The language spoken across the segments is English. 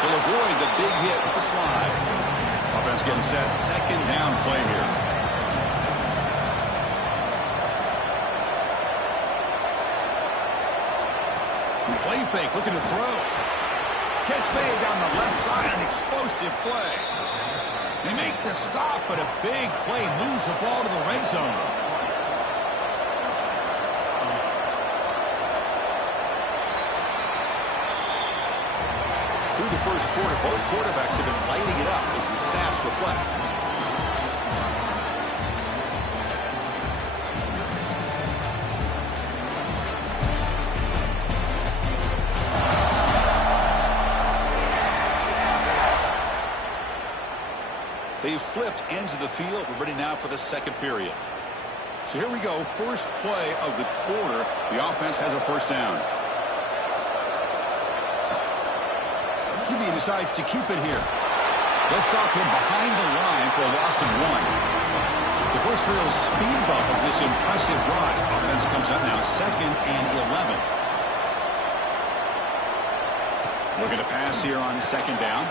He'll avoid the big hit with the slide. Offense getting set. Second down play here. Play fake, looking to throw. Catch made down the left side, an explosive play. They make the stop, but a big play moves the ball to the red zone. Through the first quarter, both quarterbacks have been lighting it up as the stats reflect. They've flipped ends of the field. We're ready now for the second period. So here we go. First play of the quarter. The offense has a first down. QB decides to keep it here. They'll stop him behind the line for a loss of 1. The first real speed bump of this impressive drive. Offense comes up now, 2nd and 11. Looking to pass here on second down.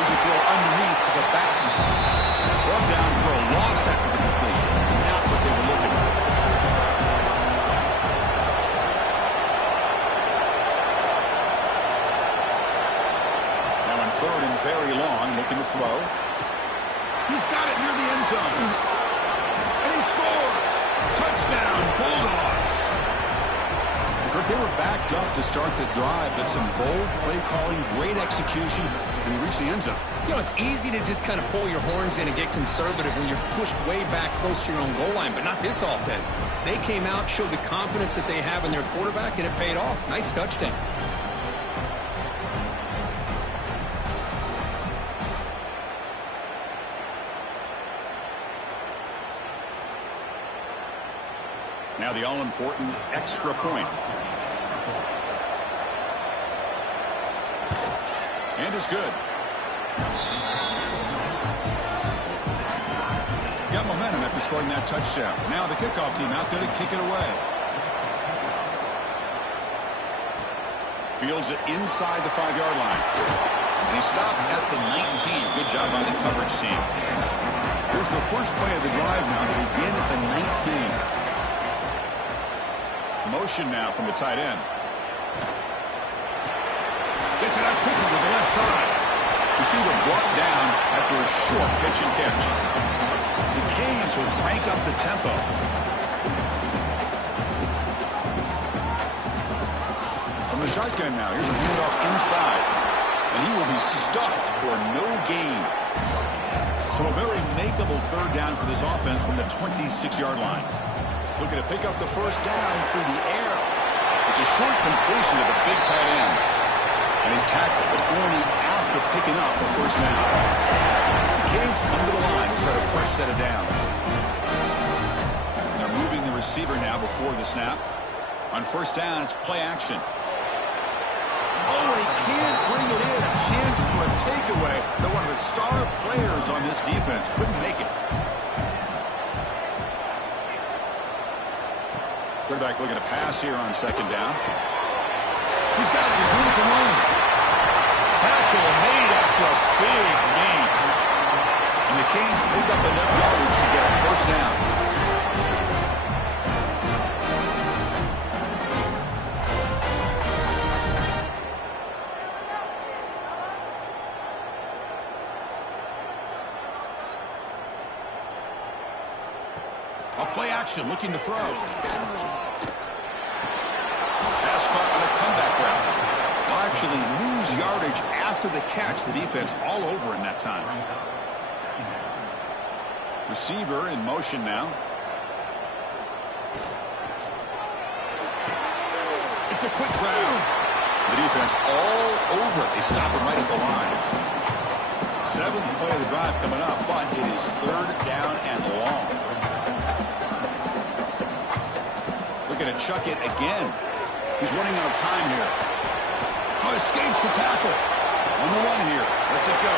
Here's a throw underneath to the back. Brought down for a loss after the completion. Not what they were looking for. Now on 3rd and very long, looking to throw. He's got it near the end zone. And he scores! Touchdown, Bulldogs! Kirk, they were backed up to start the drive, but some bold play calling, great execution, and he reached the end zone. You know, it's easy to just kind of pull your horns in and get conservative when you're pushed way back close to your own goal line, but not this offense. They came out, showed the confidence that they have in their quarterback, and it paid off. Nice touchdown. Now the all-important extra point. And it's good. Got momentum after scoring that touchdown. Now the kickoff team out there to kick it away. Fields it inside the 5-yard line. And he stopped at the 19. Good job by the coverage team. Here's the first play of the drive now to begin at the 19. Motion now from the tight end. Gets it out quickly to the left side. Receiver brought down after a short pitch and catch. The Canes will crank up the tempo. From the shotgun now, here's a handoff inside. And he will be stuffed for no gain. So a very makeable third down for this offense from the 26-yard line. Looking to pick up the first down through the air. It's a short completion to the big tight end. And he's tackled, but only after picking up the first down. The Canes come to the line to start a fresh set of downs. They're moving the receiver now before the snap. On first down, it's play action. Oh, he can't bring it in. A chance for a takeaway. But one of the star players on this defense couldn't make it. Quarterback looking to pass here on second down. He's got it. He's room to run. Tackle made after a big gain. And the Canes pick up enough yardage to get a first down. A play action looking to throw. Pass caught on a comeback route. Will actually lose yardage after the catch. The defense all over in that time. Receiver in motion now. It's a quick grab. The defense all over it. They stop him right at the line. 7th play of the drive coming up, but it is 3rd down and long. Looking to chuck it again. He's running out of time here. Oh, escapes the tackle. On the run here. Lets it go.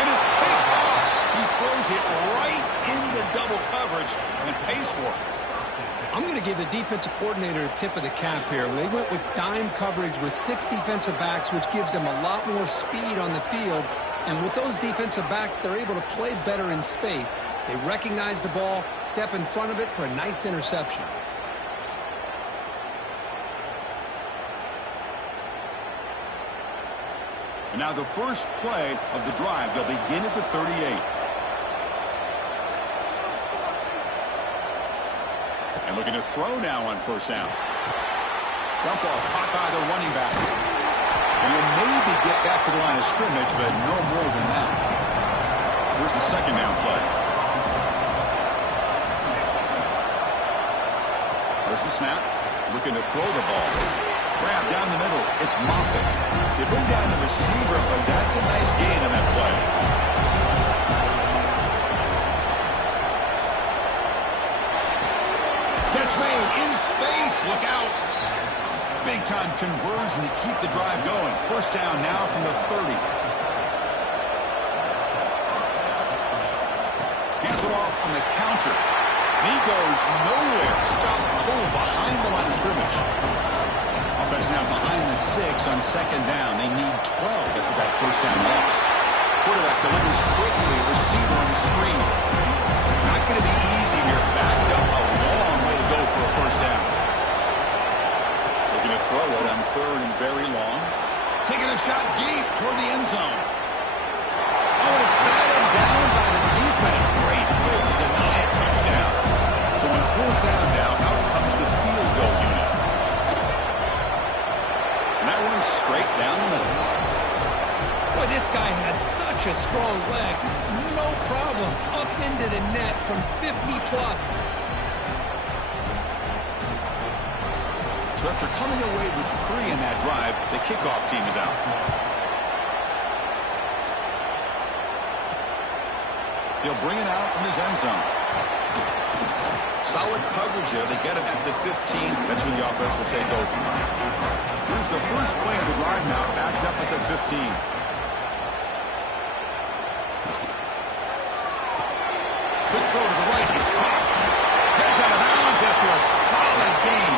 And it's picked off. He throws it right into double coverage and pays for it. I'm going to give the defensive coordinator a tip of the cap here. They went with dime coverage with 6 defensive backs, which gives them a lot more speed on the field. And with those defensive backs, they're able to play better in space. They recognize the ball, step in front of it for a nice interception. And now the first play of the drive. They'll begin at the 38. And looking to throw now on first down. Dump off caught by the running back. And he'll maybe get back to the line of scrimmage, but no more than that. Here's the second down play. There's the snap. Looking to throw the ball. Grab down the middle. It's Moffitt. They bring down the receiver, but that's a nice gain on that play. Catch made in space. Look out. Big time conversion to keep the drive going. First down now from the 30. Hands it off on the counter. He goes nowhere. Stop pull behind the line of scrimmage. Offense now behind the 6 on second down. They need 12 after that first down loss. Quarterback delivers quickly. Receiver on the screen. Not going to be easy here. Backed up a long way to go for a first down. Looking to throw it on third and very long. Taking a shot deep toward the end zone. Oh, and it's batted down by the defense. Great move to deny a touchdown. So on fourth down now, out comes the field goal unit. And that one's straight down the middle. Boy, this guy has such a strong leg. No problem. Up into the net from 50+. So after coming away with 3 in that drive, the kickoff team is out. He'll bring it out from his end zone. Solid coverage there. They get it at the 15. That's where the offense will take over. Here's the first play of the drive now, backed up at the 15. Quick throw to the right. It's caught. Heads out of bounds after a solid gain.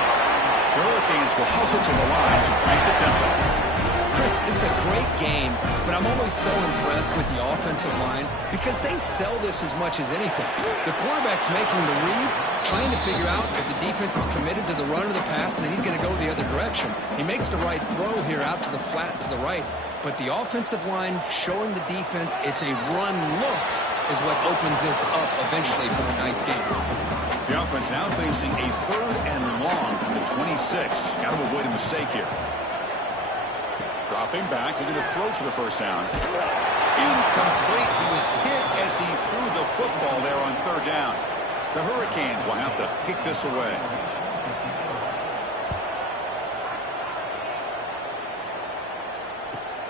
The Hurricanes will hustle to the line to crank the tempo. Chris, this is a great game, but I'm always so impressed with the offensive line because they sell this as much as anything. The quarterback's making the read, trying to figure out if the defense is committed to the run or the pass, and then he's going to go the other direction. He makes the right throw here out to the flat to the right, but the offensive line showing the defense it's a run look is what opens this up eventually for a nice game. The offense now facing a third and long at the 26. Got to avoid a mistake here. Dropping back, looking to throw for the first down. Incomplete. He was hit as he threw the football there on third down. The Hurricanes will have to kick this away.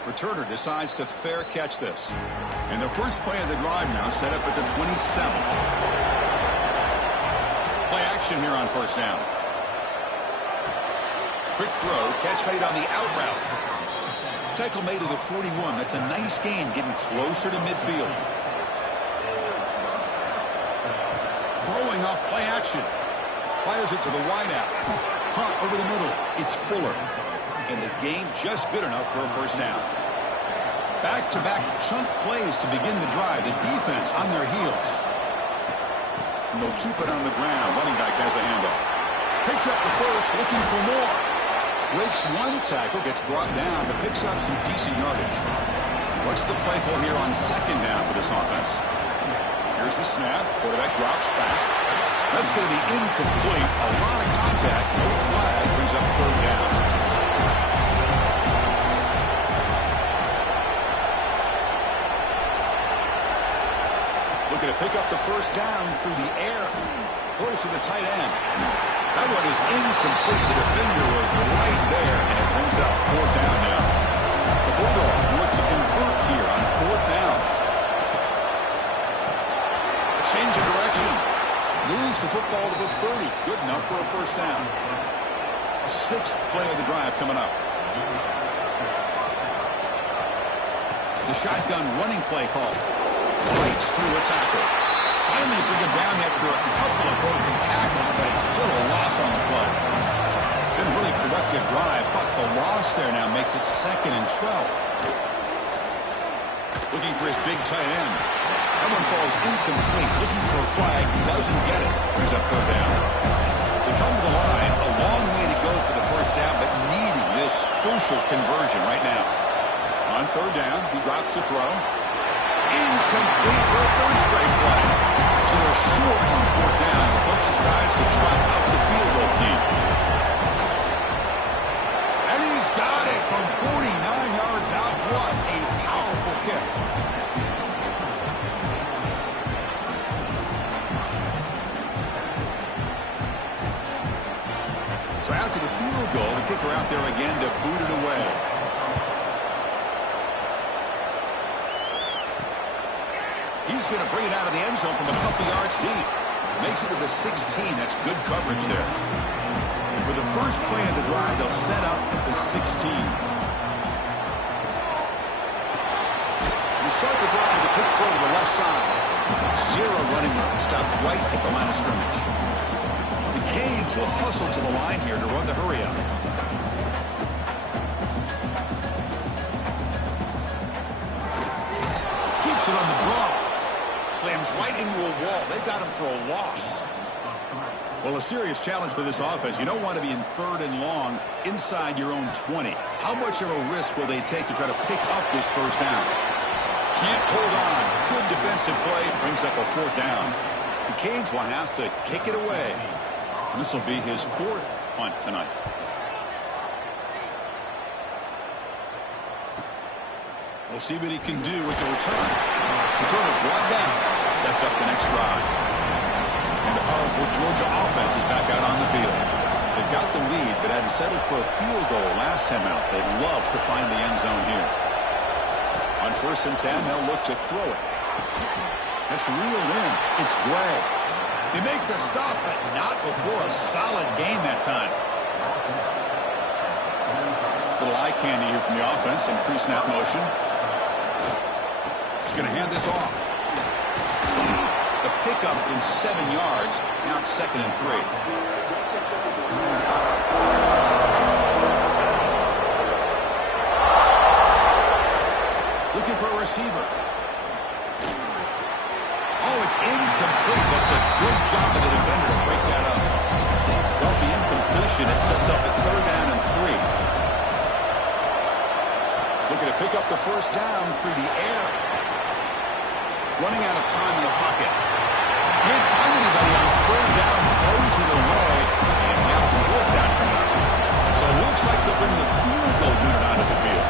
Returner decides to fair catch this. And the first play of the drive now set up at the 27. Play action here on first down. Quick throw, catch made on the out route. Tackle made to the 41. That's a nice gain, getting closer to midfield. Throwing off play action. Fires it to the wideout. Caught over the middle. It's Fuller. And the gain just good enough for a first down. Back-to-back chunk plays to begin the drive. The defense on their heels. And they'll keep it on the ground. Running back has the handoff. Picks up the first, looking for more. Breaks one tackle, gets brought down, but picks up some decent yardage. What's the play call here on second down for this offense? Here's the snap. Quarterback drops back. That's going to be incomplete. A lot of contact. No flag. Brings up third down. Looking to pick up the first down through the air. Throws to the tight end. That one is incomplete. The defender was right there, and it brings up fourth down now. The Bulldogs look to convert here on fourth down. A change of direction. Moves the football to the 30. Good enough for a first down. Sixth play of the drive coming up. The shotgun running play called. Breaks through a tackle. finally bring him down after a couple of broken tackles, but it's still a loss on the play. Been a really productive drive, but the loss there now makes it 2nd and 12. Looking for his big tight end. That one falls incomplete. Looking for a flag. Doesn't get it. Brings up 3rd down. They come to the line. A long way to go for the 1st down, but needing this crucial conversion right now. On 3rd down, he drops to throw. Incomplete for a 3rd straight play. So they're short on 4th down. The coach decides to trot out the field goal team. And he's got it from 49 yards out. What a powerful kick. So after the field goal, the kicker out there again to boot it away. He's going to bring it out of the end zone from a couple yards deep. Makes it to the 16. That's good coverage there. And for the first play of the drive, they'll set up at the 16. They start the drive with a quick throw to the left side. 0 running room. Stopped right at the line of scrimmage. The Canes will hustle to the line here to run the hurry up. Keeps it on the draw. Slams right into a wall. They've got him for a loss. Well, a serious challenge for this offense. You don't want to be in 3rd and long inside your own 20. How much of a risk will they take to try to pick up this 1st down? Can't hold on. Good defensive play. Brings up a 4th down. The Canes will have to kick it away. And this will be his 4th punt tonight. We'll see what he can do with the return. Return of brought down. Sets up the next drive. And the powerful Georgia offense is back out on the field. They've got the lead, but had to settle for a field goal last time out. They'd love to find the end zone here. On 1st and 10, they'll look to throw it. That's reeled in. It's Bray. They make the stop, but not before a solid gain that time. Little eye candy here from the offense in pre-snap motion. He's going to hand this off. The pickup is 7 yards. Now it's 2nd and 3. Looking for a receiver. Oh, it's incomplete. That's a good job of the defender to break that up. So off the incompletion, it sets up a 3rd down and 3. Looking to pick up the 1st down through the air. Running out of time in the pocket. Can't find anybody on 3rd down. Throws it away. And now 4th down coming up. So it looks like they'll bring the field goal unit onto the field.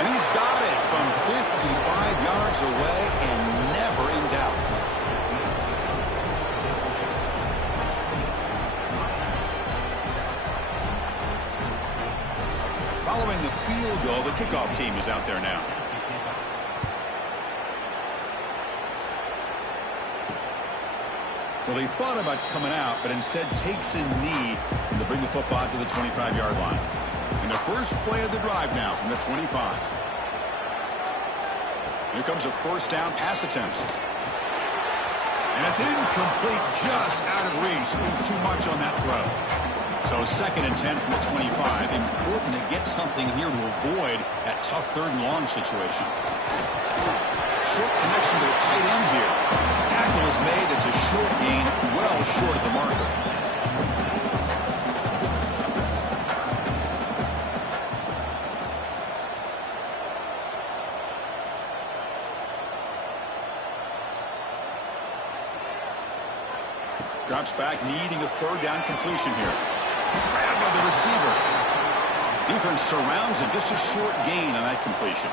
And he's got it from 55 yards away and never in doubt. Following the field goal, the kickoff team is out there now. Well, he thought about coming out, but instead takes a knee to bring the football to the 25-yard line. And the first play of the drive now from the 25. Here comes a 1st down pass attempt. And it's incomplete, just out of reach. A little too much on that throw. So 2nd and 10 from the 25. Important to get something here to avoid that tough 3rd and long situation. Short connection to the tight end here. Tackle is made. It's a short gain, well short of the marker. Drops back, needing a 3rd down completion here. Grabbed by the receiver. Defense surrounds him. Just a short gain on that completion.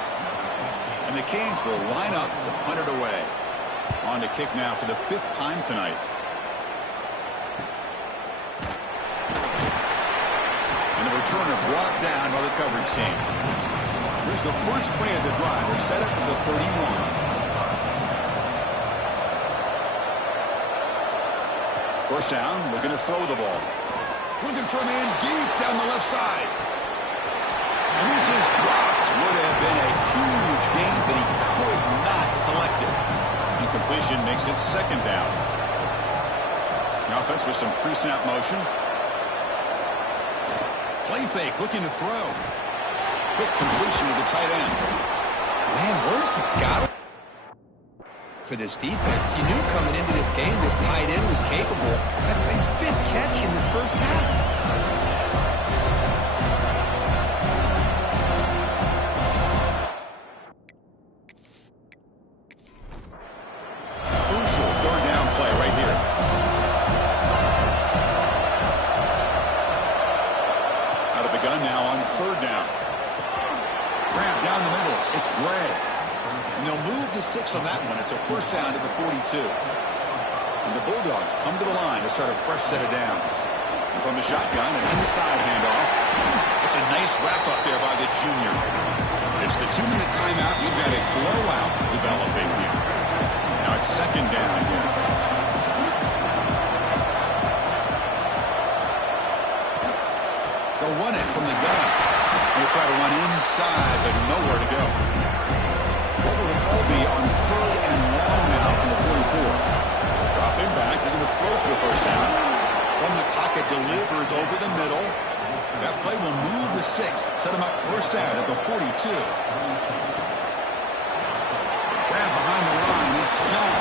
And the Canes will line up to punt it away. On to kick now for the 5th time tonight. And the returner brought down by the coverage team. Here's the first play of the drive. They're set up at the 31. First down, looking to throw the ball. Looking for a man deep down the left side. And this is dropped. Would have been a huge gain, but he could not collect it. Incompletion makes it second down. The offense with some pre-snap motion. Play fake, looking to throw. Quick completion to the tight end. Man, where's the scout for this defense? You knew coming into this game this tight end was capable. That's his 5th catch in this first half. Crucial third down play right here. Out of the gun now on third down. Grab down the middle. It's Bray. And they'll move the 6 on that one. It's a first down to the 42. And the Bulldogs come to the line to start a fresh set of downs. And from the shotgun, an inside handoff. It's a nice wrap-up there by the junior. It's the 2-minute timeout. We've got a blowout developing here. Now it's second down here. They'll run it from the gun. They'll try to run inside, but nowhere to go. What will the call be on third and long now from the 44? Drop him back. They're going to throw for the first down. From the pocket, delivers over the middle. That play will move the sticks. Set him up first down at the 42. Grab behind the line. It's Strong.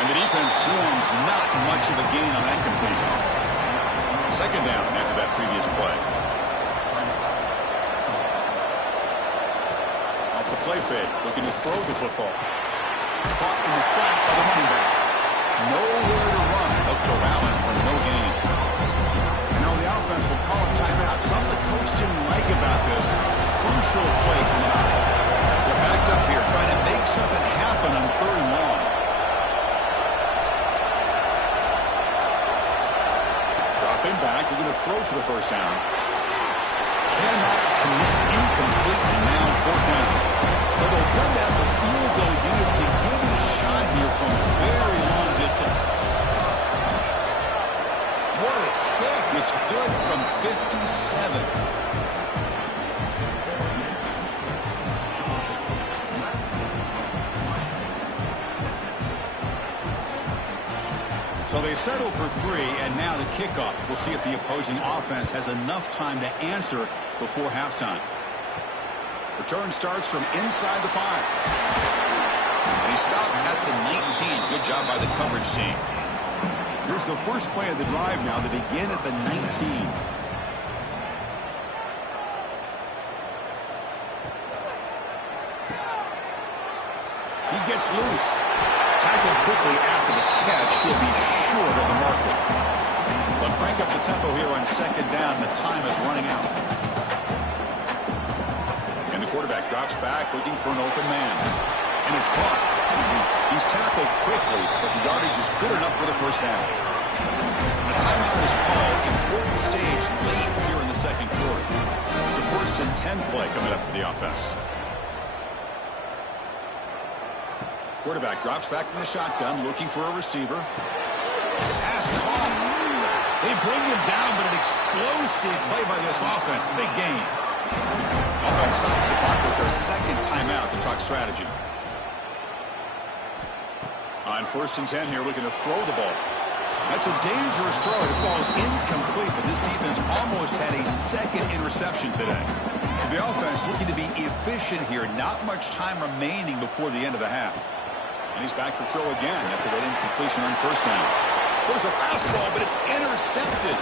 And the defense swarms. Not much of a gain on that completion. Second down after that previous play. Off the play fake, looking to throw the football. Caught in the flat by the running back. Nowhere to run. They'll corral him for no gain. And now the offense will call a timeout. Something the coach didn't like about this. Crucial play coming up. They're backed up here trying to make something happen on third and long. Dropping back. We're going to throw for the first down. Cannot commit, incomplete, and now fourth down. So they'll send out the field goal unit to give it a shot here from very long distance. What a kick. It's good from 57. So they settle for 3, and now the kickoff. We'll see if the opposing offense has enough time to answer before halftime. Return starts from inside the 5. And he stopped at the 19. Good job by the coverage team. Here's the first play of the drive now. They begin at the 19. He gets loose. Tackled quickly after the catch. He'll be short of the marker. But crank up the tempo here on second down. The time is running out. And the quarterback drops back looking for an open man. And it's caught. He's tackled quickly, but the yardage is good enough for the first down. A timeout is called. Important stage late here in the second quarter. It's a 1st and 10 play coming up for the offense. Quarterback drops back from the shotgun, looking for a receiver. Pass caught. They bring him down, but an explosive play by this offense. Big gain. Offense stops the clock with their second timeout to talk strategy. On 1st and 10 here, looking to throw the ball. That's a dangerous throw. It falls incomplete, but this defense almost had a second interception today. So the offense looking to be efficient here. Not much time remaining before the end of the half. And he's back to throw again after that incompletion on first down. There's a fastball, but it's intercepted.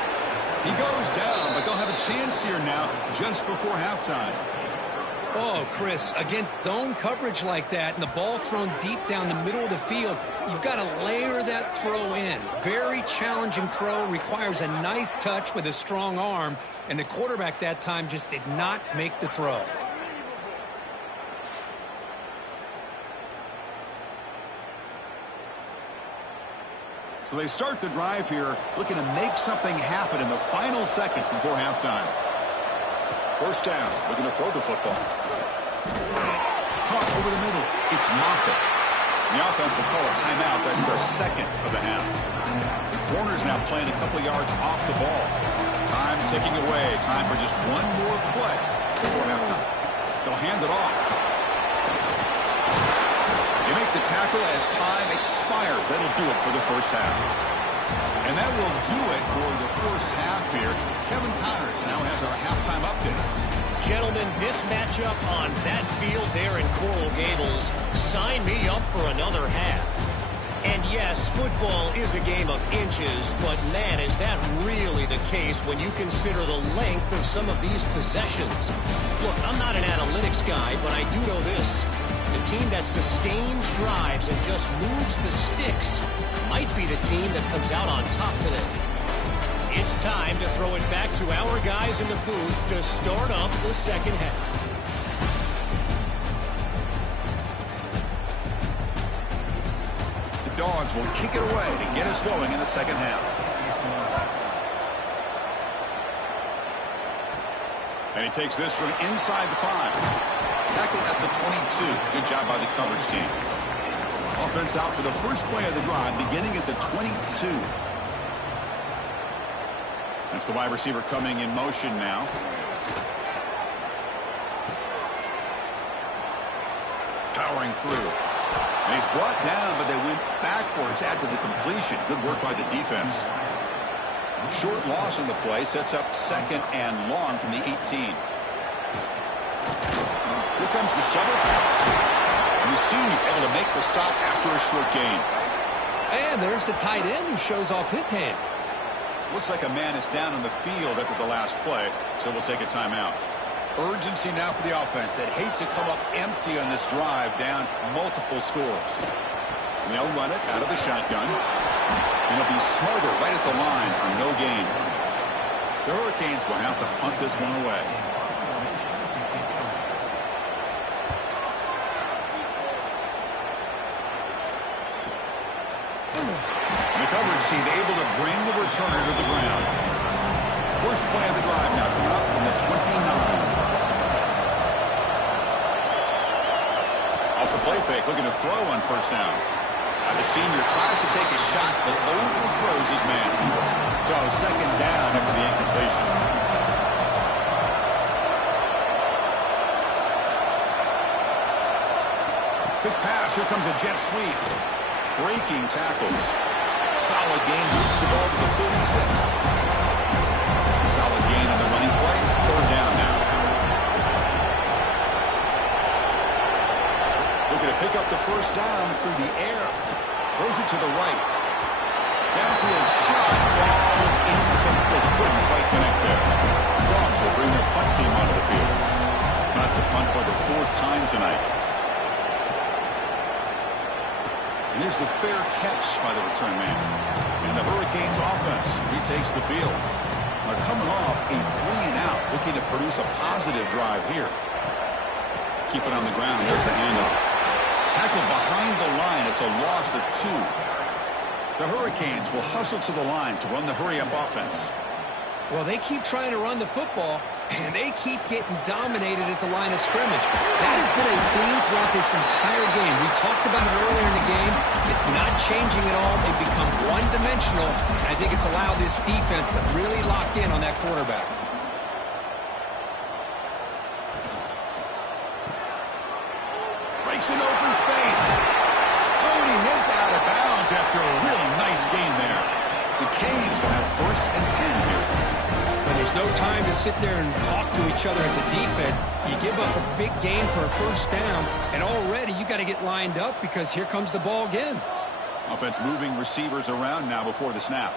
He goes down, but they'll have a chance here now just before halftime. Oh, Chris, against zone coverage like that and the ball thrown deep down the middle of the field, you've got to layer that throw in. Very challenging throw, requires a nice touch with a strong arm, and the quarterback that time just did not make the throw. So they start the drive here, looking to make something happen in the final seconds before halftime. First down, looking to throw the football. Caught over the middle. It's Moffitt. The offense will call a timeout. That's their second of the half. The corner's now playing a couple yards off the ball. Time ticking away. Time for just one more play before halftime. They'll hand it off. They make the tackle. tackle as time expires. That'll do it for the first half. And that will do it for the first half here. Kevin Connors now has our halftime update. Gentlemen, this matchup on that field there in Coral Gables, sign me up for another half. And yes, football is a game of inches, but man, is that really the case when you consider the length of some of these possessions. Look, I'm not an analytics guy, but I do know this. The team that sustains drives and just moves the sticks might be the team that comes out on top today. It's time to throw it back to our guys in the booth to start up the second half. The Dogs will kick it away to get us going in the second half. And he takes this from inside the 5. Tackle at the 22. Good job by the coverage team. Offense out for the first play of the drive, beginning at the 22. That's the wide receiver coming in motion now. Powering through. And he's brought down, but they went backwards after the completion. Good work by the defense. Short loss on the play sets up second and long from the 18. Here comes the shovel pass. And the senior able to make the stop after a short gain. And there's the tight end who shows off his hands. Looks like a man is down on the field after the last play, so we'll take a timeout. Urgency now for the offense that hates to come up empty on this drive, down multiple scores. And they'll run it out of the shotgun. And they'll be smarter right at the line for no gain. The Hurricanes will have to punt this one away. And the coverage team able to bring the returner to the ground. First play of the drive now coming up from the 29. Off the play fake, looking to throw on first down. Now the senior tries to take a shot, but overthrows his man. So second down after the incompletion. Quick pass, here comes a jet sweep. Breaking tackles. Solid gain, moves the ball to the 36. Solid gain on the running play. Third down now. Looking to pick up the first down through the air. Throws it to the right. Downfield shot. Falls incomplete. Couldn't quite connect there. Dogs will bring their punt team onto the field. Not to punt for the fourth time tonight. And here's the fair catch by the return man. And the Hurricanes offense retakes the field. They're coming off a 3-and-out, looking to produce a positive drive here. Keep it on the ground. There's the handoff. Tackled behind the line. It's a loss of 2. The Hurricanes will hustle to the line to run the hurry-up offense. Well, they keep trying to run the football, and they keep getting dominated at the line of scrimmage. That has been a theme throughout this entire game. We've talked about it earlier in the game. It's not changing at all. They've become one-dimensional, and I think it's allowed this defense to really lock in on that quarterback. Breaks an open space. Oh, and he hits out of bounds after a really nice game there. The Canes will have first and 10 here. And there's no time to sit there and talk to each other as a defense. You give up a big gain for a first down, and already you got to get lined up because here comes the ball again. Offense moving receivers around now before the snap.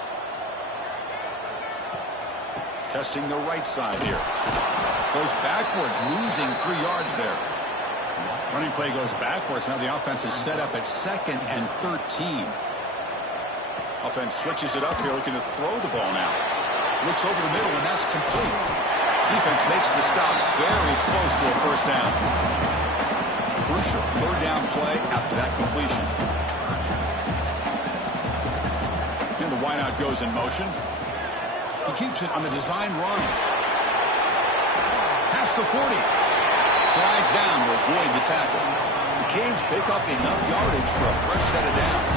Testing the right side here. Goes backwards, losing 3 yards there. Running play goes backwards. Now the offense is set up at 2nd and 13. Offense switches it up here, looking to throw the ball now. Looks over the middle, and that's complete. Defense makes the stop very close to a first down. Crucial third down play after that completion. And the wideout goes in motion. He keeps it on the design run. Past the 40. Slides down to avoid the tackle. The Canes pick up enough yardage for a fresh set of downs.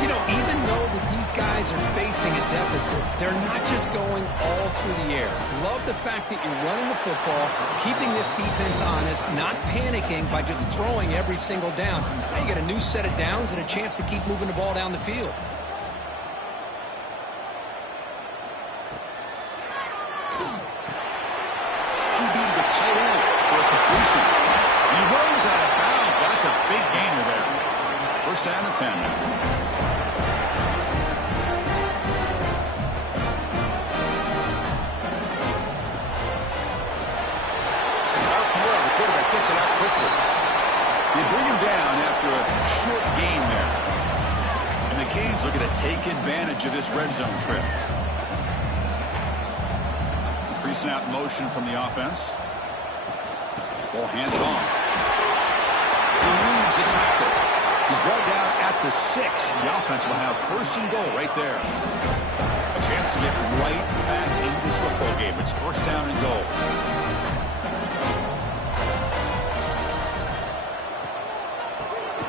You know, even though that these guys are facing a deficit, they're not just going all through the air. Love the fact that you're running the football, keeping this defense honest, not panicking by just throwing every single down. Now you get a new set of downs and a chance to keep moving the ball down the field. QB to the tight end for a completion. And he rolls out of bounds. That's a big gainer there. First down and 10 now. Gets it out quickly. They bring him down after a short gain there. And the Canes looking to take advantage of this red zone trip. Pre-snap motion from the offense. Ball handed off. Eludes a tackle. He's brought down at the 6. The offense will have first and goal right there. A chance to get right back into this football game. It's first down and goal.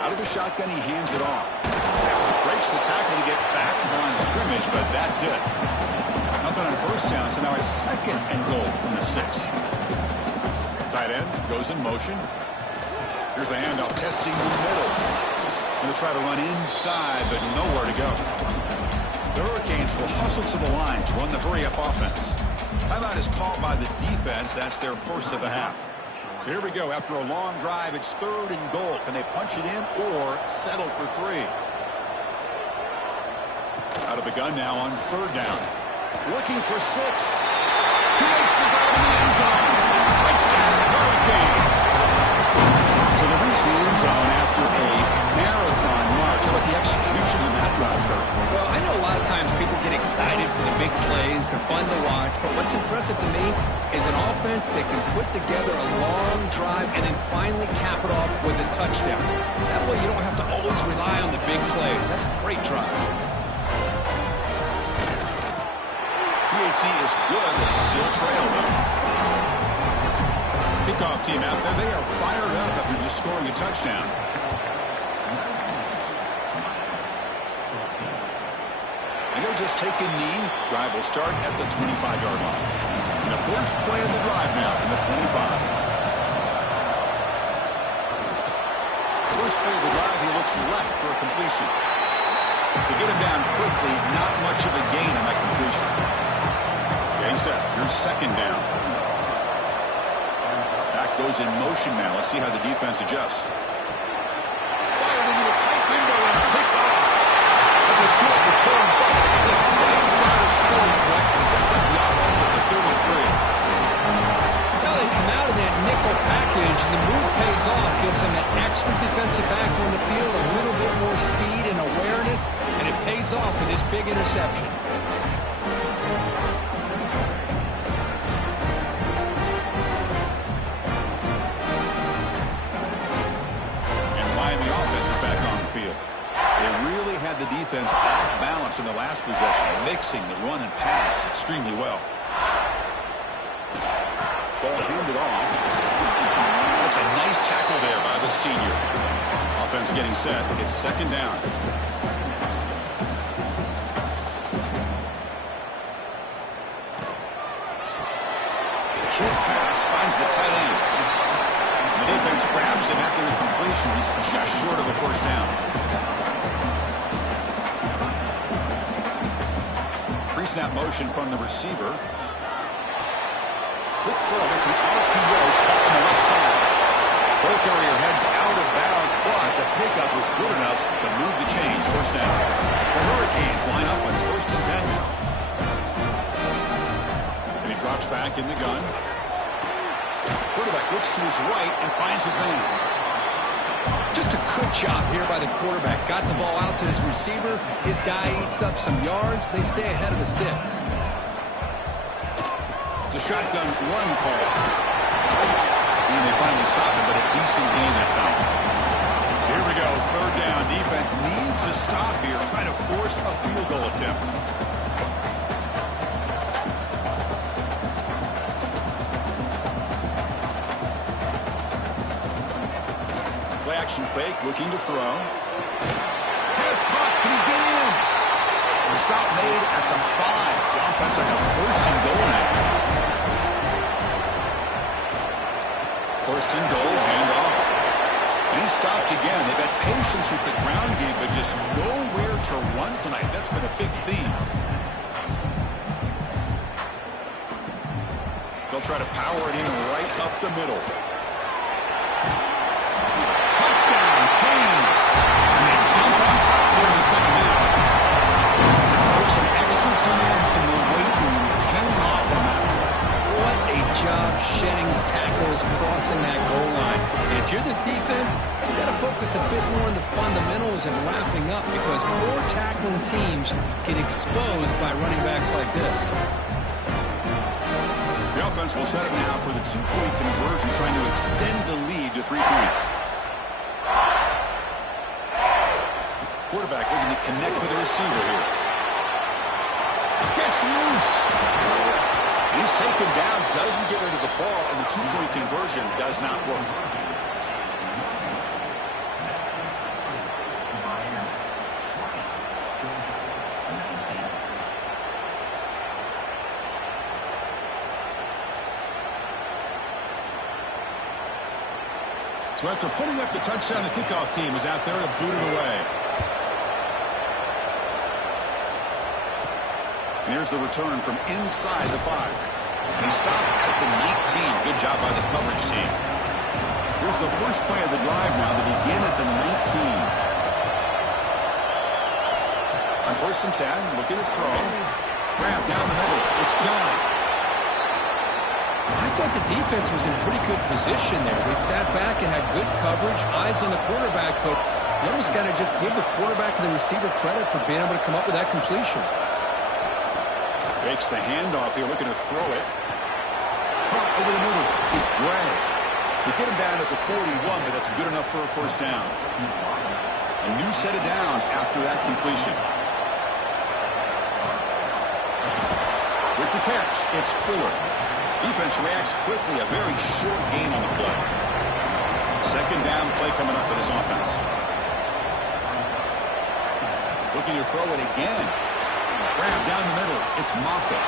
Out of the shotgun, he hands it off. Breaks the tackle to get back to the line of scrimmage, but that's it. Nothing on first down, so now a second and goal from the 6. Tight end goes in motion. Here's the handoff, testing the middle. Going to try to run inside, but nowhere to go. The Hurricanes will hustle to the line to run the hurry-up offense. Timeout is called by the defense. That's their first of the half. So here we go. After a long drive, it's third and goal. Can they punch it in or settle for 3? Out of the gun now on third down. Looking for 6. He makes the grab in the end zone. Touchdown, Hurricanes. So they reach the end zone after a marathon march. How about the execution in that drive, Kurt? Well, I know a lot of times people get excited for the big plays. They're fun to watch. But what's impressive to me is an offense that can put together a long drive and then finally cap it off with a touchdown. That way you don't have to always rely on the big plays. That's a great drive. PAT is good. They still trail, though. Kickoff team out there. They are fired up after just scoring a touchdown. And they'll just take a knee. Drive will start at the 25-yard line. And the first play of the drive now from the 25. First play of the drive, he looks left for a completion. To get him down quickly, not much of a gain on that completion. Game set. Here's second down. Back goes in motion now. Let's see how the defense adjusts. Fired into a tight window and picked off. That's a short return, but right inside a scoring clip sets up the offense at the 33. Now they come out of that nickel package, and the move pays off, gives them that extra defensive back on the field, a little bit more speed and awareness, and it pays off with this big interception. And Miami offense is back on the field. They really had the defense off balance in the last possession, mixing the run and pass extremely well. Ball handed off. That's a nice tackle there by the senior. Offense getting set. It's second down. Short pass finds the tight end. The defense grabs him after the completion. He's just short of a first down. Pre-snap motion from the receiver. Quick throw. It's an RPO caught on the left side. Ball carrier heads out of bounds, but the pickup was good enough to move the chains. First down. The Hurricanes line up on first and 10 now. And he drops back in the gun. Quarterback looks to his right and finds his man. Just a good job here by the quarterback. Got the ball out to his receiver. His guy eats up some yards. They stay ahead of the sticks. It's a shotgun run call. And they finally stop it, but a decent gain that time. So here we go, third down. Defense needs a stop here, trying to force a field goal attempt. Play action fake, looking to throw. Pass Can he get in? The stop made at the 5. The offense has a first and goal now. First and goal, handoff. And he stopped again. They've had patience with the ground game, but just nowhere to run tonight. That's been a big theme. They'll try to power it in right up the middle. Touchdown, Canes. And they jump on top here in the second half. There's some extras in there in the weight room paying off on that play. What a job shedding tackles crossing that goal line. And if you're this defense, you got to focus a bit more on the fundamentals and wrapping up, because poor tackling teams get exposed by running backs like this. The offense will set it now for the 2-point conversion, trying to extend the lead to 3 points. Quarterback looking to connect with the receiver here. Gets loose. He's taken down, doesn't get rid of the ball, and the 2-point conversion does not work. So after putting up the touchdown, the kickoff team is out there to boot it away. And here's the return from inside the 5. And he stopped at the 19. Good job by the coverage team. Here's the first play of the drive now to begin at the 19. On first and 10, looking to throw. Grab down the middle. It's John. I thought the defense was in pretty good position there. They sat back and had good coverage, eyes on the quarterback, but you almost got to just give the quarterback and the receiver credit for being able to come up with that completion. Fakes the handoff here, looking to throw it. Caught over the middle. It's Gray. They get him down at the 41, but that's good enough for a first down. A new set of downs after that completion. With the catch, it's Fuller. Defense reacts quickly. A very short gain on the play. Second down play coming up for this offense. Looking to throw it again. Grabs down the middle. It's Moffitt.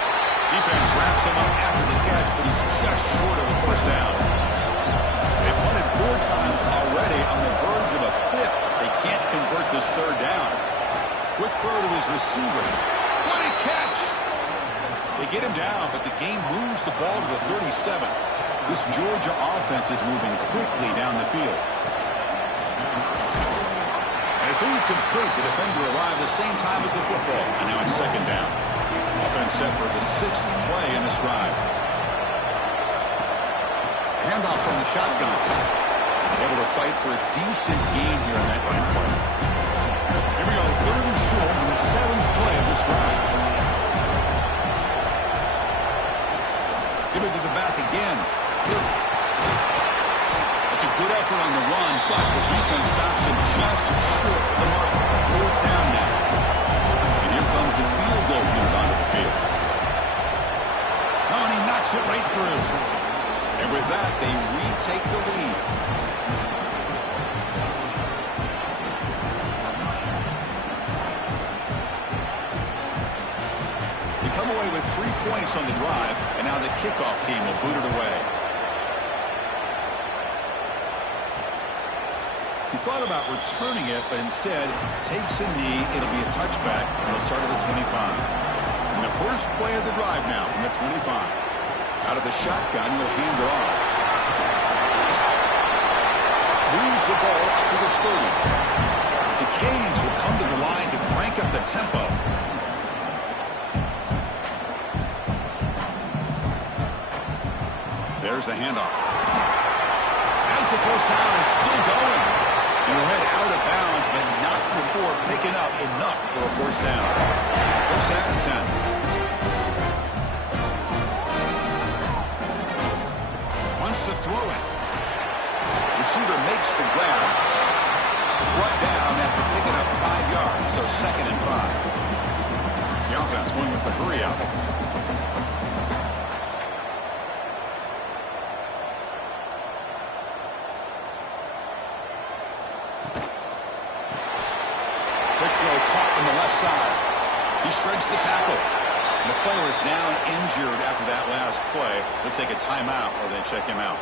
Defense wraps him up after the catch, but he's just short of a first down. They've punted 4 times already, on the verge of a 5th. They can't convert this third down. Quick throw to his receiver. What a catch! They get him down, but the game moves the ball to the 37. This Georgia offense is moving quickly down the field. And it's incomplete. The defender arrived the same time as the football, and now it's second down. Offense set for the 6th play in this drive. Handoff from the shotgun. Able to fight for a decent gain here in that running play. Here we go, third and short on the 7th play of this drive. Give it to the back again. It's a good effort on the run, but the defense stops him just short of the mark. 4th down now. And here comes the field goal unit onto the field. Oh, and he knocks it right through. And with that, they retake the lead. Come away with 3 points on the drive, and now the kickoff team will boot it away. He thought about returning it, but instead takes a knee. It'll be a touchback, and he'll start at the 25. And the first play of the drive now from the 25. Out of the shotgun, he'll hand it off. Moves the ball up to the 30. The Canes will come to the line to crank up the tempo. There's the handoff. As the first down is still going. And we'll head out of bounds, but not before picking up enough for a first down. First down and 10. Wants to throw it. Receiver makes the grab. Brought down after picking up 5 yards, so second and 5. The offense going with the hurry up. Quick throw outside. He shreds the tackle. And the player is down injured after that last play. They'll take a timeout or they check him out.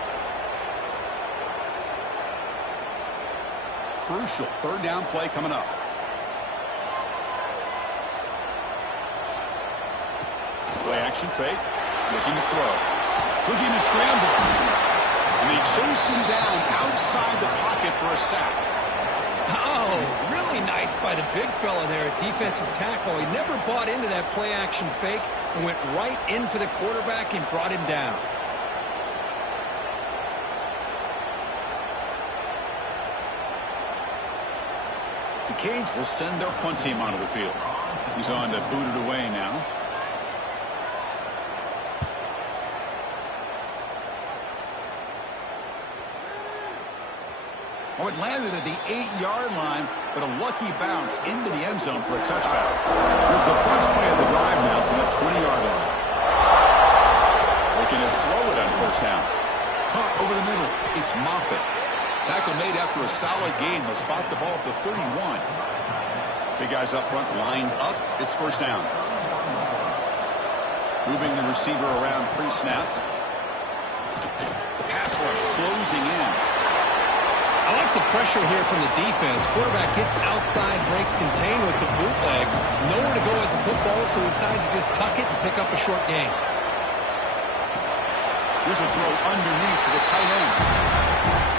Crucial third down play coming up. Play action fake. Looking to throw. Looking to scramble. And they chase him down outside the pocket for a sack. Oh, really nice by the big fella there at defensive tackle. He never bought into that play action fake and went right in for the quarterback and brought him down. The Canes will send their punt team onto the field. He's on to boot it away now. Oh, it landed at the 8-yard line, but a lucky bounce into the end zone for a touchback. Here's the first play of the drive now from the 20-yard line. Looking to throw it on first down. Caught over the middle. It's Moffitt. Tackle made after a solid gain. They'll spot the ball at the 31. Big guys up front lined up. It's first down. Moving the receiver around pre-snap. The pass rush closing in. I like the pressure here from the defense. Quarterback gets outside, breaks contain with the bootleg. Nowhere to go with the football, so he decides to just tuck it and pick up a short gain. Here's a throw underneath to the tight end.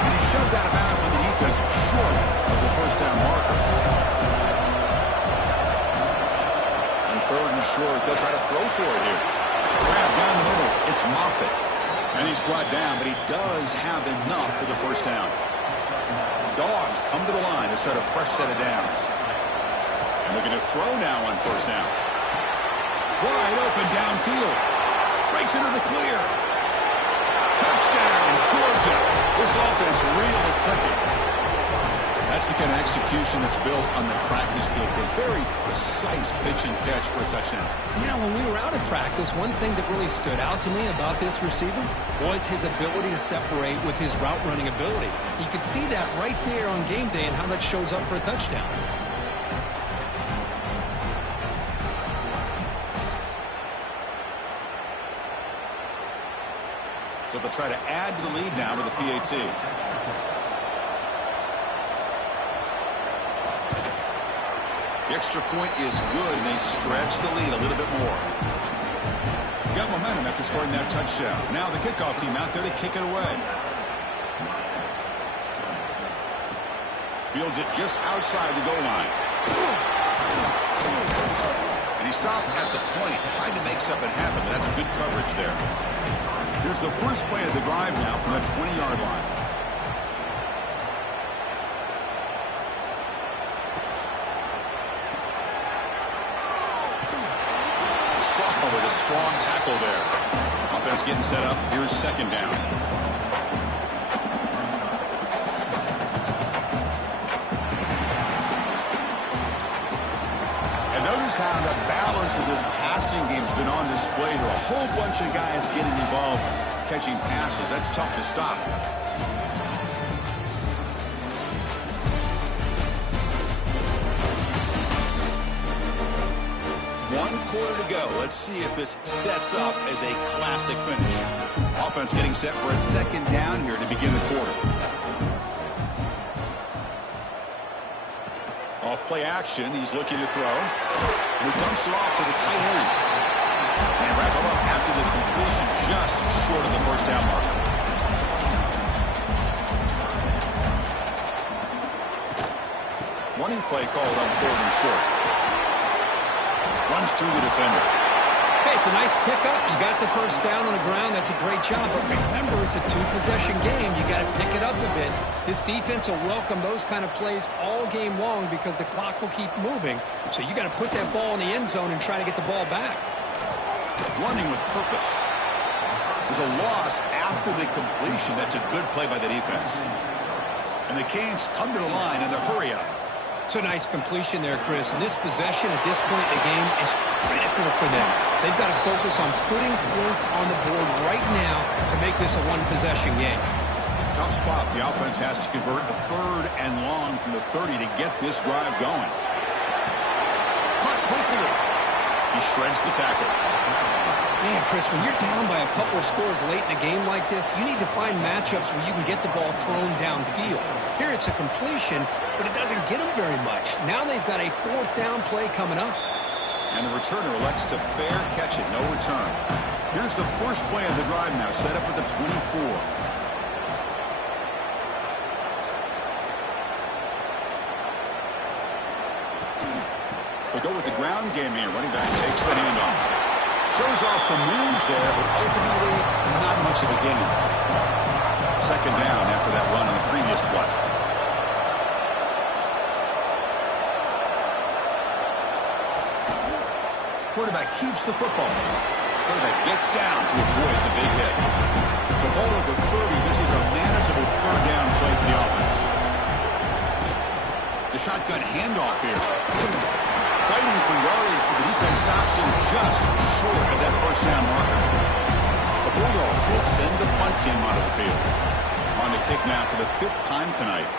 And he's shoved out of bounds by the defense short of the first down marker. On third and short, they'll try to throw for it here. Grab down the middle. It's Moffitt. And he's brought down, but he does have enough for the first down. Dogs come to the line to set a fresh set of downs. And looking to throw now on first down. Wide open downfield. Breaks into the clear. Touchdown, Georgia. This offense really clicking. That's the kind of execution that's built on the practice field for a very precise pitch and catch for a touchdown. Yeah, when we were out at practice, one thing that really stood out to me about this receiver was his ability to separate with his route running ability. You could see that right there on game day and how that shows up for a touchdown. So they'll try to add to the lead now with the PAT. The extra point is good, and they stretch the lead a little bit more. Got momentum after scoring that touchdown. Now the kickoff team out there to kick it away. Fields it just outside the goal line. And he stopped at the 20, trying to make something happen, but that's good coverage there. Here's the first play of the drive now from the 20-yard line. With a strong tackle there. Offense getting set up. Here's second down. And notice how the balance of this passing game has been on display here. A whole bunch of guys getting involved catching passes. That's tough to stop. Quarter to go. Let's see if this sets up as a classic finish. Offense getting set for a second down here to begin the quarter. Off play action. He's looking to throw. And he dumps it off to the tight end. And wrap him up after the completion just short of the first down marker. Running play called on third and short. Runs through the defender. Hey, it's a nice pickup. You got the first down on the ground. That's a great job. But remember, it's a two-possession game. You got to pick it up a bit. This defense will welcome those kind of plays all game long because the clock will keep moving. So you got to put that ball in the end zone and try to get the ball back. Running with purpose. There's a loss after the completion. That's a good play by the defense. And the Canes come to the line in the hurry up. It's a nice completion there, Chris. And this possession at this point in the game is critical for them. They've got to focus on putting points on the board right now to make this a one-possession game. Tough spot. The offense has to convert a third and long from the 30 to get this drive going. Punt He shreds the tackle. Man, Chris, when you're down by a couple of scores late in a game like this, you need to find matchups where you can get the ball thrown downfield. Here it's a completion, but it doesn't get them very much. Now they've got a fourth down play coming up. And the returner elects to fair catch it, no return. Here's the first play of the drive now, set up at the 24. They go with the ground game here. Running back takes the handoff. Shows off the moves there, but ultimately not much of a gain. Second down after that run on the previous play. Quarterback keeps the football. Quarterback gets down to avoid the big hit. So ball at the 30. This is a manageable third down play for the offense. The shotgun handoff here. Fighting for yardage, but the defense stops him just short of that first down marker. The Bulldogs will send the punt team onto the field. On to kick now for the 5th time tonight.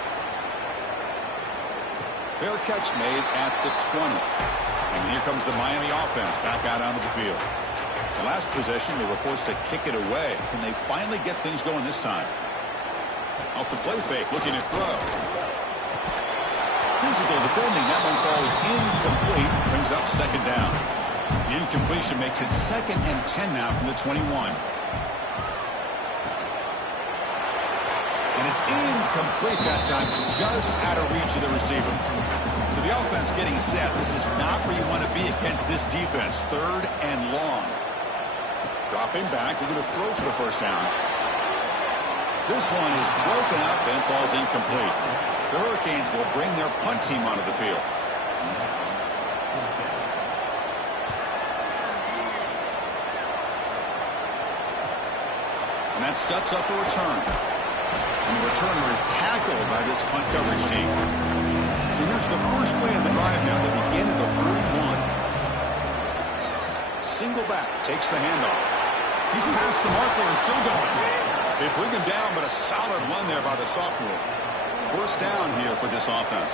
Fair catch made at the 20. And here comes the Miami offense back out onto the field. The last possession, they were forced to kick it away. Can they finally get things going this time? Off the play fake, looking to throw. Physical defending. That one falls incomplete. Brings up second down. The incompletion makes it 2nd and 10 now from the 21. And it's incomplete that time. Just out of reach of the receiver. So the offense getting set. This is not where you want to be against this defense. 3rd and long. Dropping back. We're going to throw for the first down. This one is broken up and falls incomplete. The Hurricanes will bring their punt team onto the field. And that sets up a return. And the returner is tackled by this punt coverage team. So here's the first play of the drive now. They begin at the 41. Single back takes the handoff. He's past the marker and still going. They bring him down, but a solid run there by the sophomore. First down here for this offense.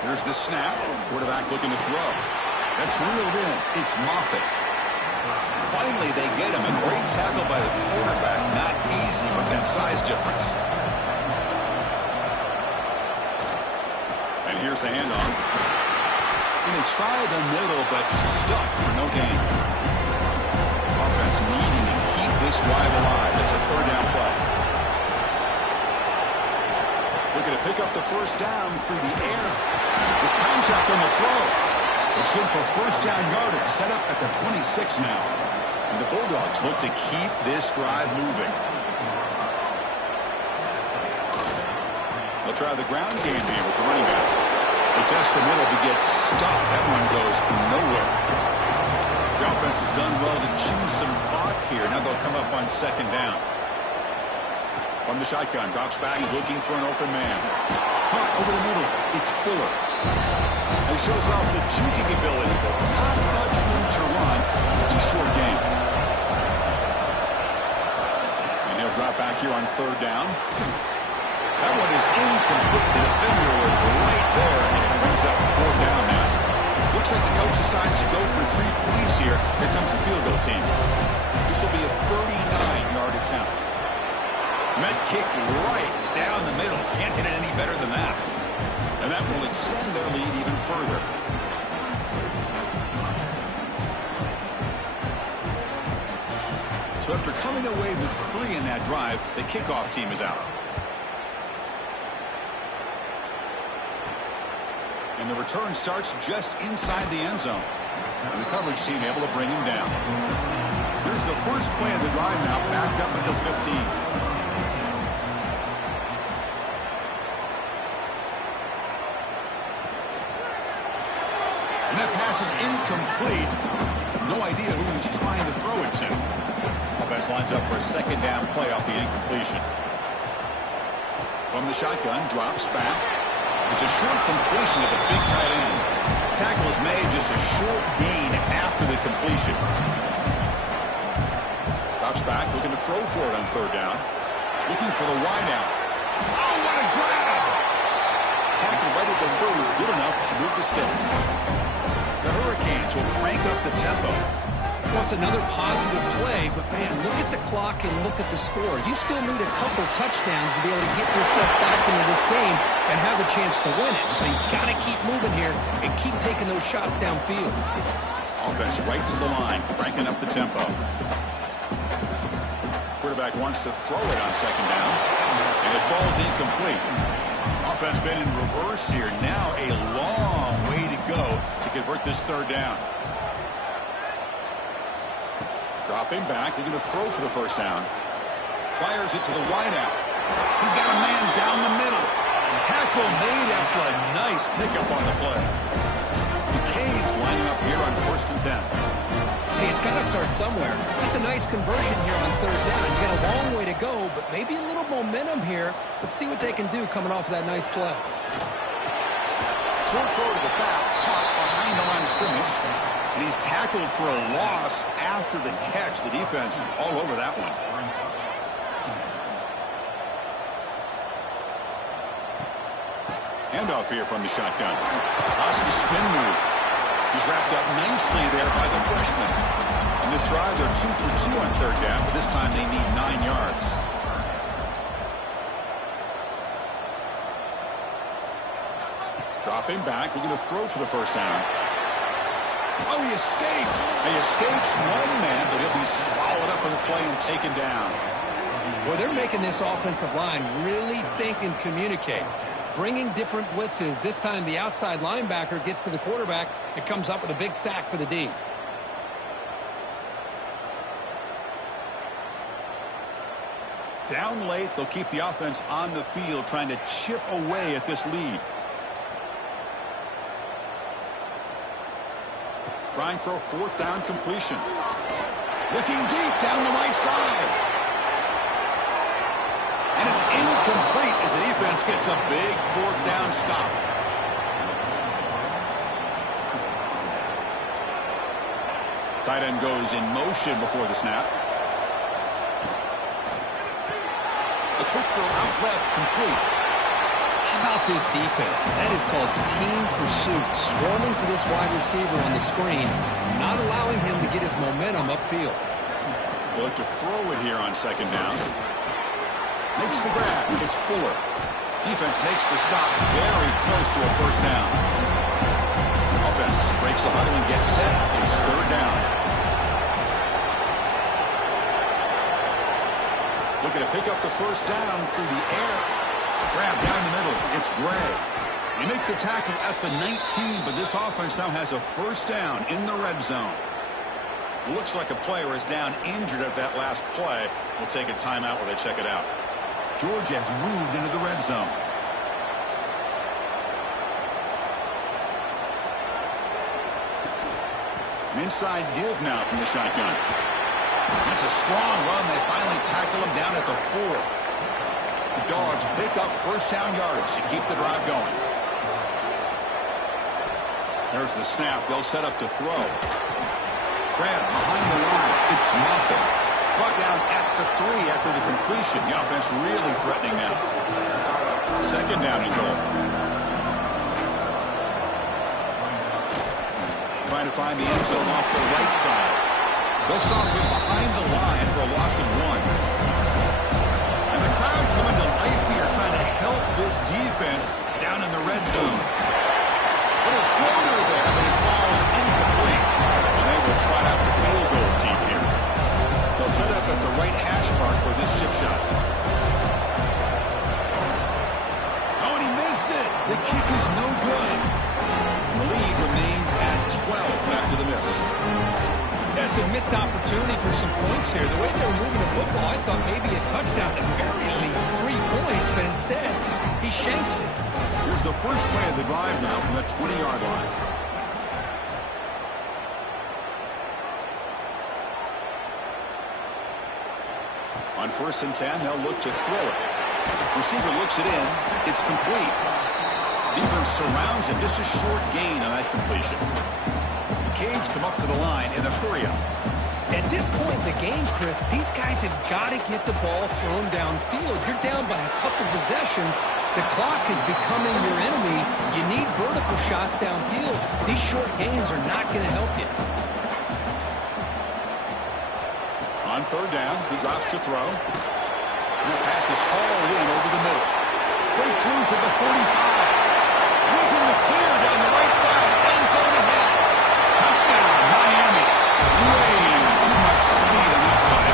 Here's the snap. Quarterback looking to throw. That's reeled in. It's Moffitt. Finally, they get him. A great tackle by the quarterback. Not easy with that size difference. And here's the handoff. And they try the middle, but stuck for no gain. Offense needing to keep this drive alive. It's a 3rd down play. Looking to pick up the first down through the air. There's contact on the throw. It's good for first down yardage. Set up at the 26 now. And the Bulldogs look to keep this drive moving. They'll try the ground game here with the running back. They test the middle, but gets stuck. That one goes nowhere. The offense has done well to chew some clock here. Now they'll come up on second down. From the shotgun, drops back, looking for an open man. Hunt over the middle. It's Fuller. He shows off the juking ability, but not much room to run. It's a short game. And he'll drop back here on 3rd down. That one is incomplete. The defender was right there, and it brings up 4th down now. Looks like the coach decides to go for 3 points here. Here comes the field goal team. This will be a 39-yard attempt. Met kick right down the middle. Can't hit it any better than that. And that will extend their lead even further. So after coming away with 3 in that drive, the kickoff team is out. And the return starts just inside the end zone. And the coverage team able to bring him down. Here's the first play of the drive now, backed up at the 15. And that pass is incomplete. No idea who he's trying to throw it to. Offense lines up for a second down play off the incompletion. From the shotgun, drops back. It's a short completion of a big tight end. Tackle is made, just a short gain after the completion. Drops back, looking to throw for it on 3rd down. Looking for the wide out. Oh, what a a grab. Tackle right at the 30, good enough to move the sticks. The Hurricanes will crank up the tempo. Well, it's another positive play, but, man, look at the clock and look at the score. You still need a couple touchdowns to be able to get yourself back into this game and have a chance to win it. So you've got to keep moving here and keep taking those shots downfield. Offense right to the line, cranking up the tempo. Quarterback wants to throw it on second down, and it falls incomplete. Offense been in reverse here. Now a long way to go to convert this third down. Dropping back, they're going to throw for the first down. Fires it to the wideout. He's got a man down the middle. Tackle made after a nice pickup on the play. The Canes lining up here on 1st and 10. Hey, it's got to start somewhere. That's a nice conversion here on third down. You got a long way to go, but maybe a little momentum here. Let's see what they can do coming off of that nice play. Short throw to the back, caught behind the line of scrimmage. And he's tackled for a loss after the catch. The defense all over that one. Handoff here from the shotgun. Toss the spin move. He's wrapped up nicely there by the freshman. On this drive, they're 2 for 2 on third down, but this time they need 9 yards. Dropping back, they're going to throw for the first down. Oh, he escaped. He escapes one man, but he'll be swallowed up with a play and taken down. Well, they're making this offensive line really think and communicate. Bringing different blitzes. This time the outside linebacker gets to the quarterback and comes up with a big sack for the D. Down late, they'll keep the offense on the field trying to chip away at this lead. Trying for a fourth down completion. Looking deep down the right side. And it's incomplete as the defense gets a big fourth down stop. Tight end goes in motion before the snap. The quick throw out left, complete. How about this defense? That is called team pursuit. Swarming to this wide receiver on the screen, not allowing him to get his momentum upfield. They look to throw it here on second down. Makes the grab. It's Fuller. Defense makes the stop very close to a first down. Offense breaks the huddle and gets set. It's third down. Looking to pick up the first down through the air. Grab down the middle. It's Gray. They make the tackle at the 19, but this offense now has a first down in the red zone. Looks like a player is down injured at that last play. We'll take a timeout while they check it out. Georgia has moved into the red zone. An inside give now from the shotgun. That's a strong run. They finally tackle him down at the 4. The Dogs pick up first down yardage to keep the drive going. There's the snap. They'll set up to throw. Grab behind the line. It's Moffitt. Brought down at the 3 after the completion. The offense really threatening now. Second down and goal. Trying to find the end zone off the right side. They'll stop him behind the line for a loss of 1. And the crowd coming to life here, trying to help this defense down in the red zone. Little floater there, but it falls incomplete. And they will try out the field goal team here. They'll set up at the right hash mark for this chip shot. Oh, and he missed it. The kick is no good. The lead remains at 12 after the miss. That's a missed opportunity for some points here. The way they were moving the football, I thought maybe a touchdown, at very least 3 points, but instead, he shanks it. Here's the first play of the drive now from the 20-yard line. On 1st and 10, they'll look to throw it. Receiver looks it in. It's complete. Defense surrounds him. Just a short gain on that completion. The Canes come up to the line in a hurry-up. At this point in the game, Chris, these guys have got to get the ball thrown downfield. You're down by a couple possessions. The clock is becoming your enemy. You need vertical shots downfield. These short gains are not going to help you. On third down, he drops to throw. And the pass is hauled in over the middle. Breaks loose at the 45. He's in the clear down the right side. End zone ahead. Touchdown, Miami. Way too much speed on that play.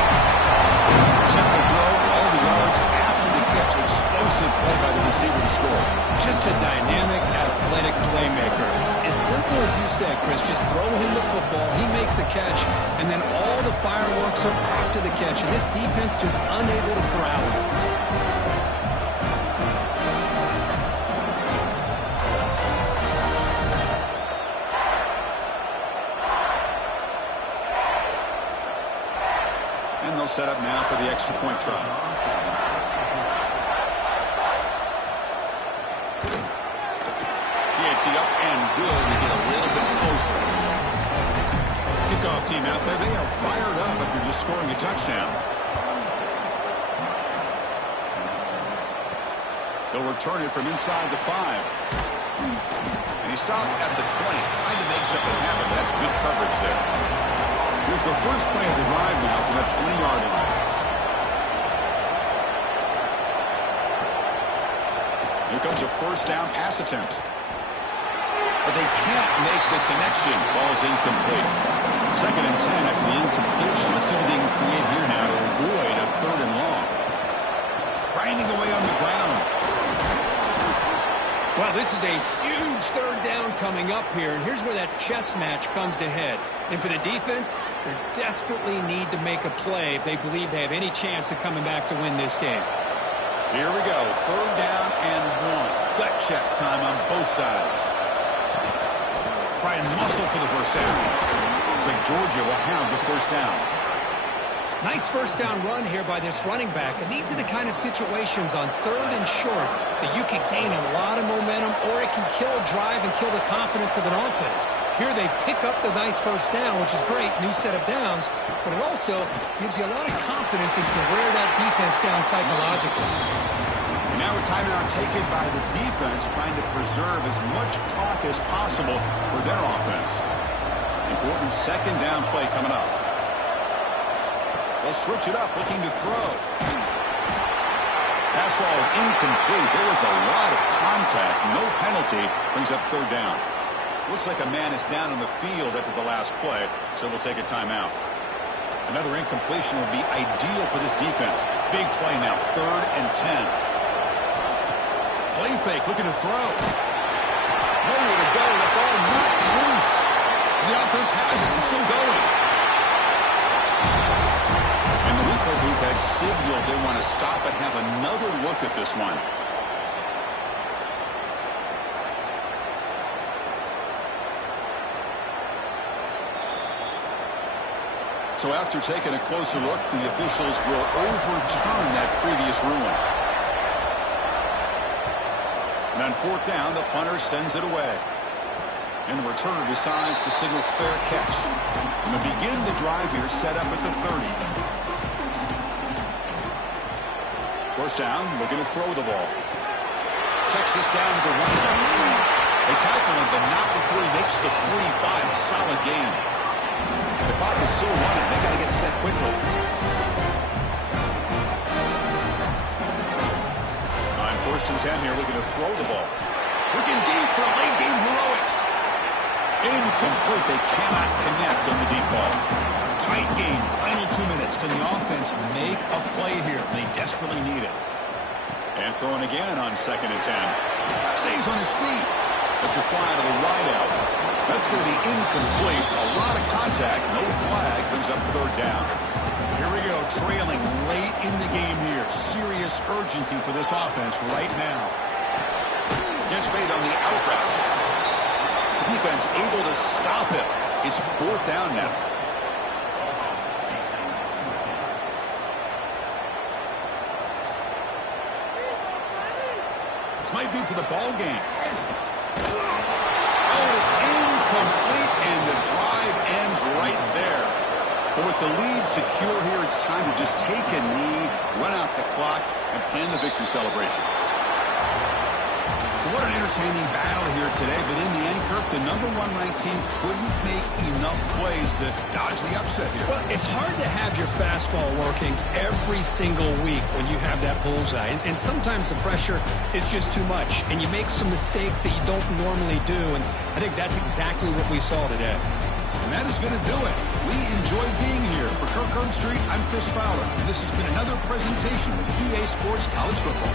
Simple throw, all the yards after the catch. Explosive play by the receiver to score. Just a dynamic, athletic playmaker. As simple as you said, Chris, just throw him the football, he makes the catch, and then all the fireworks are after the catch. And this defense just unable to corral him. And they'll set up now for the extra point try. Up and good. We get a little bit closer. Kickoff team out there. They are fired up after just scoring a touchdown. They'll return it from inside the 5. And he stopped at the 20, trying to make something happen. That's good coverage there. Here's the first play of the drive now from the 20-yard line. Here comes a first down pass attempt. But they can't make the connection. Ball's incomplete. 2nd and 10 after the incompletion. Let's see what they can create here now to avoid a 3rd and long. Grinding away on the ground. Well, this is a huge 3rd down coming up here, and here's where that chess match comes to head. And for the defense, they desperately need to make a play if they believe they have any chance of coming back to win this game. Here we go. 3rd down and 1. Gut check time on both sides. Try and muscle for the first down. Looks like Georgia will have the first down. Nice first down run here by this running back. And these are the kind of situations on 3rd and short that you can gain a lot of momentum, or it can kill a drive and kill the confidence of an offense. Here they pick up the nice first down, which is great, new set of downs, but it also gives you a lot of confidence that you can wear that defense down psychologically. Now a timeout taken by the defense, trying to preserve as much clock as possible for their offense. Important 2nd down play coming up. They'll switch it up, looking to throw. Pass ball is incomplete. There was a lot of contact. No penalty. Brings up 3rd down. Looks like a man is down on the field after the last play, so we'll take a timeout. Another incompletion would be ideal for this defense. Big play now, 3rd and 10. Play fake, looking to throw. Nowhere to go, the ball knocked loose. The offense has it and still going. And the replay booth has signaled they want to stop and have another look at this one. So after taking a closer look, the officials will overturn that previous ruling. And on 4th down, the punter sends it away. And the returner decides to signal fair catch. And to begin the drive here, set up at the 30. First down, looking to throw the ball. Checks this down to the running back. They tackle him, but not before he makes the 45. A solid gain. The clock is still running. They got to get set quickly. On 1st and 10 here, looking to throw the ball. Looking deep for late game heroics. Incomplete. They cannot connect on the deep ball. Tight game. Final 2 minutes. Can the offense make a play here? They desperately need it. And throwing again on 2nd and 10. Stays on his feet. That's a fly to the wideout. That's going to be incomplete. A lot of contact. No flag. Brings up 3rd down. Here we go. Trailing late in the game here. Serious urgency for this offense right now. Gets made on the out route. Defense able to stop it. It's 4th down now. This might be for the ball game. Oh, and it's incomplete, and the drive ends right there. So with the lead secure here, it's time to just take a knee, run out the clock, and plan the victory celebration. So what an entertaining battle here today, but in the end, Kirk, the number 1 ranked team couldn't make enough plays to dodge the upset here. Well, it's hard to have your fastball working every single week when you have that bullseye. And sometimes the pressure is just too much, and you make some mistakes that you don't normally do. And I think that's exactly what we saw today. And that is going to do it. We enjoyed being here. For Kirk Herbstreit, I'm Chris Fowler. And this has been another presentation of EA Sports College Football.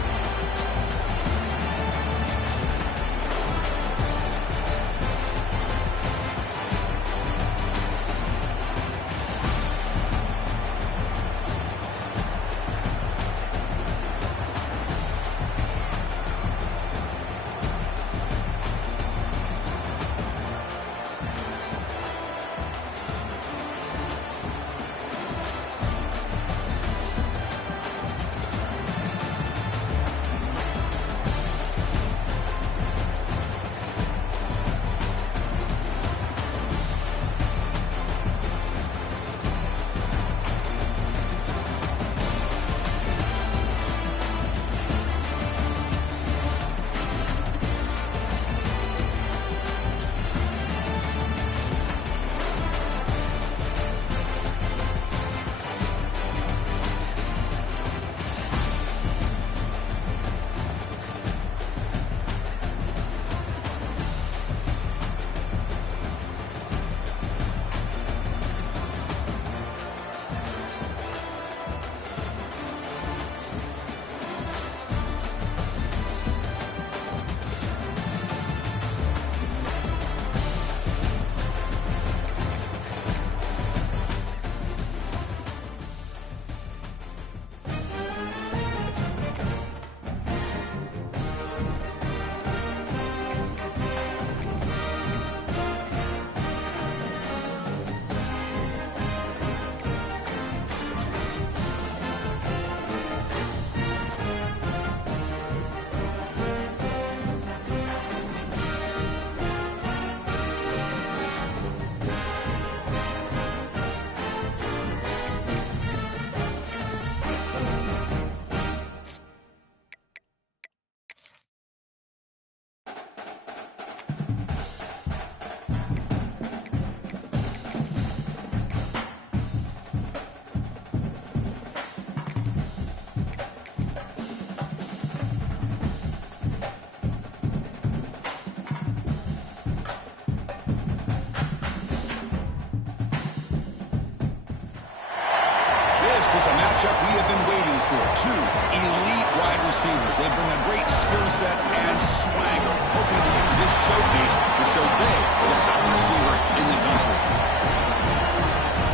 This is a matchup we have been waiting for. Two elite wide receivers. They bring a great skill set and swagger, hoping to use this showcase to show they are the top receiver in the country.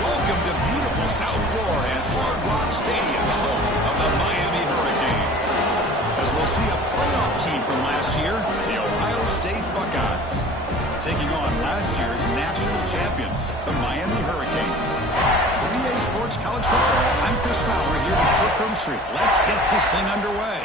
Welcome to beautiful South Florida and Hard Rock Stadium, the home of the Miami Hurricanes. As we'll see a playoff team from last year, the Ohio State Buckeyes, taking on last year's national champions, the Miami Hurricanes. For EA Sports College Football, I'm Chris Fowler here with Kirk Herbstreit. Let's get this thing underway.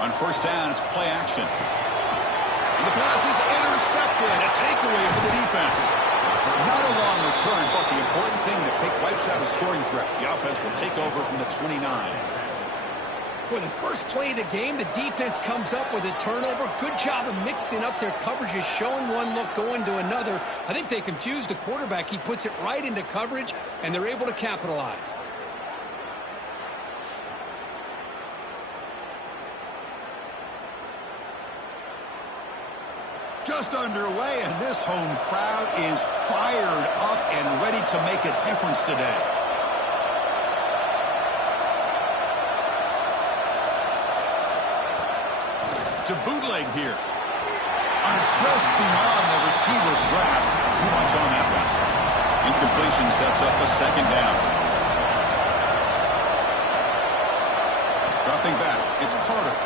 On first down, it's play action. And the pass is intercepted. A takeaway for the defense. Not a long return, but the important thing, the pick wipes out a scoring threat. The offense will take over from the 29. For the first play of the game, the defense comes up with a turnover. Good job of mixing up their coverages, showing one look, going to another. I think they confused the quarterback. He puts it right into coverage, and they're able to capitalize. Just underway, and this home crowd is fired up and ready to make a difference today. to bootleg here. And it's just beyond the receiver's grasp. Too much on that one. Incompletion sets up a second down. Dropping back, it's Carter.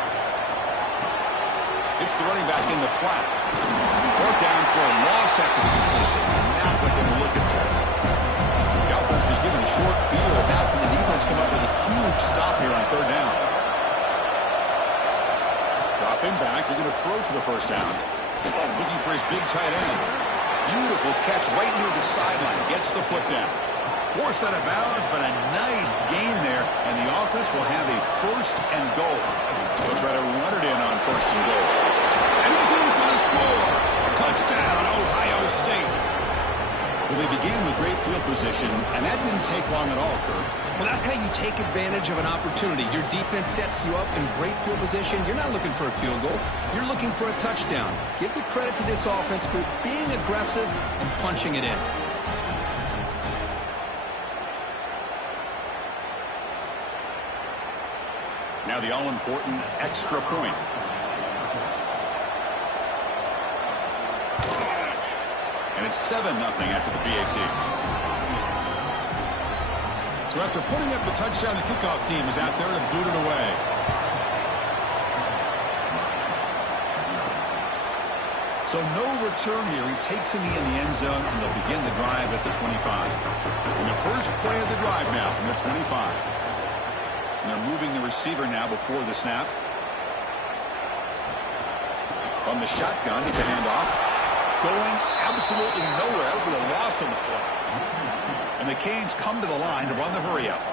It's the running back in the flat. Brought down for a loss after the completion. Not what they were looking for. The offense was given a short field. Now can the defense come up with a huge stop here on third down? Dropping back, they're going to throw for the first down. Looking for his big tight end. Beautiful catch right near the sideline. Gets the foot down. Forced out of bounds, but a nice gain there. And the offense will have a first and goal. They'll try to run it in on first and goal. And he's in for the score. Touchdown, Ohio State. Well, they began with great field position, and that didn't take long at all, Kirk. Well, that's how you take advantage of an opportunity. Your defense sets you up in great field position. You're not looking for a field goal. You're looking for a touchdown. Give the credit to this offense for being aggressive and punching it in. Now the all-important extra point. And it's 7-0 after the PAT. So after putting up the touchdown, the kickoff team is out there to boot it away. So no return here. He takes him in the end zone, and they'll begin the drive at the 25. And the first play of the drive now from the 25. And they're moving the receiver now before the snap. From the shotgun, it's a handoff. Going absolutely nowhere with a loss on the play. And the Canes come to the line to run the hurry up.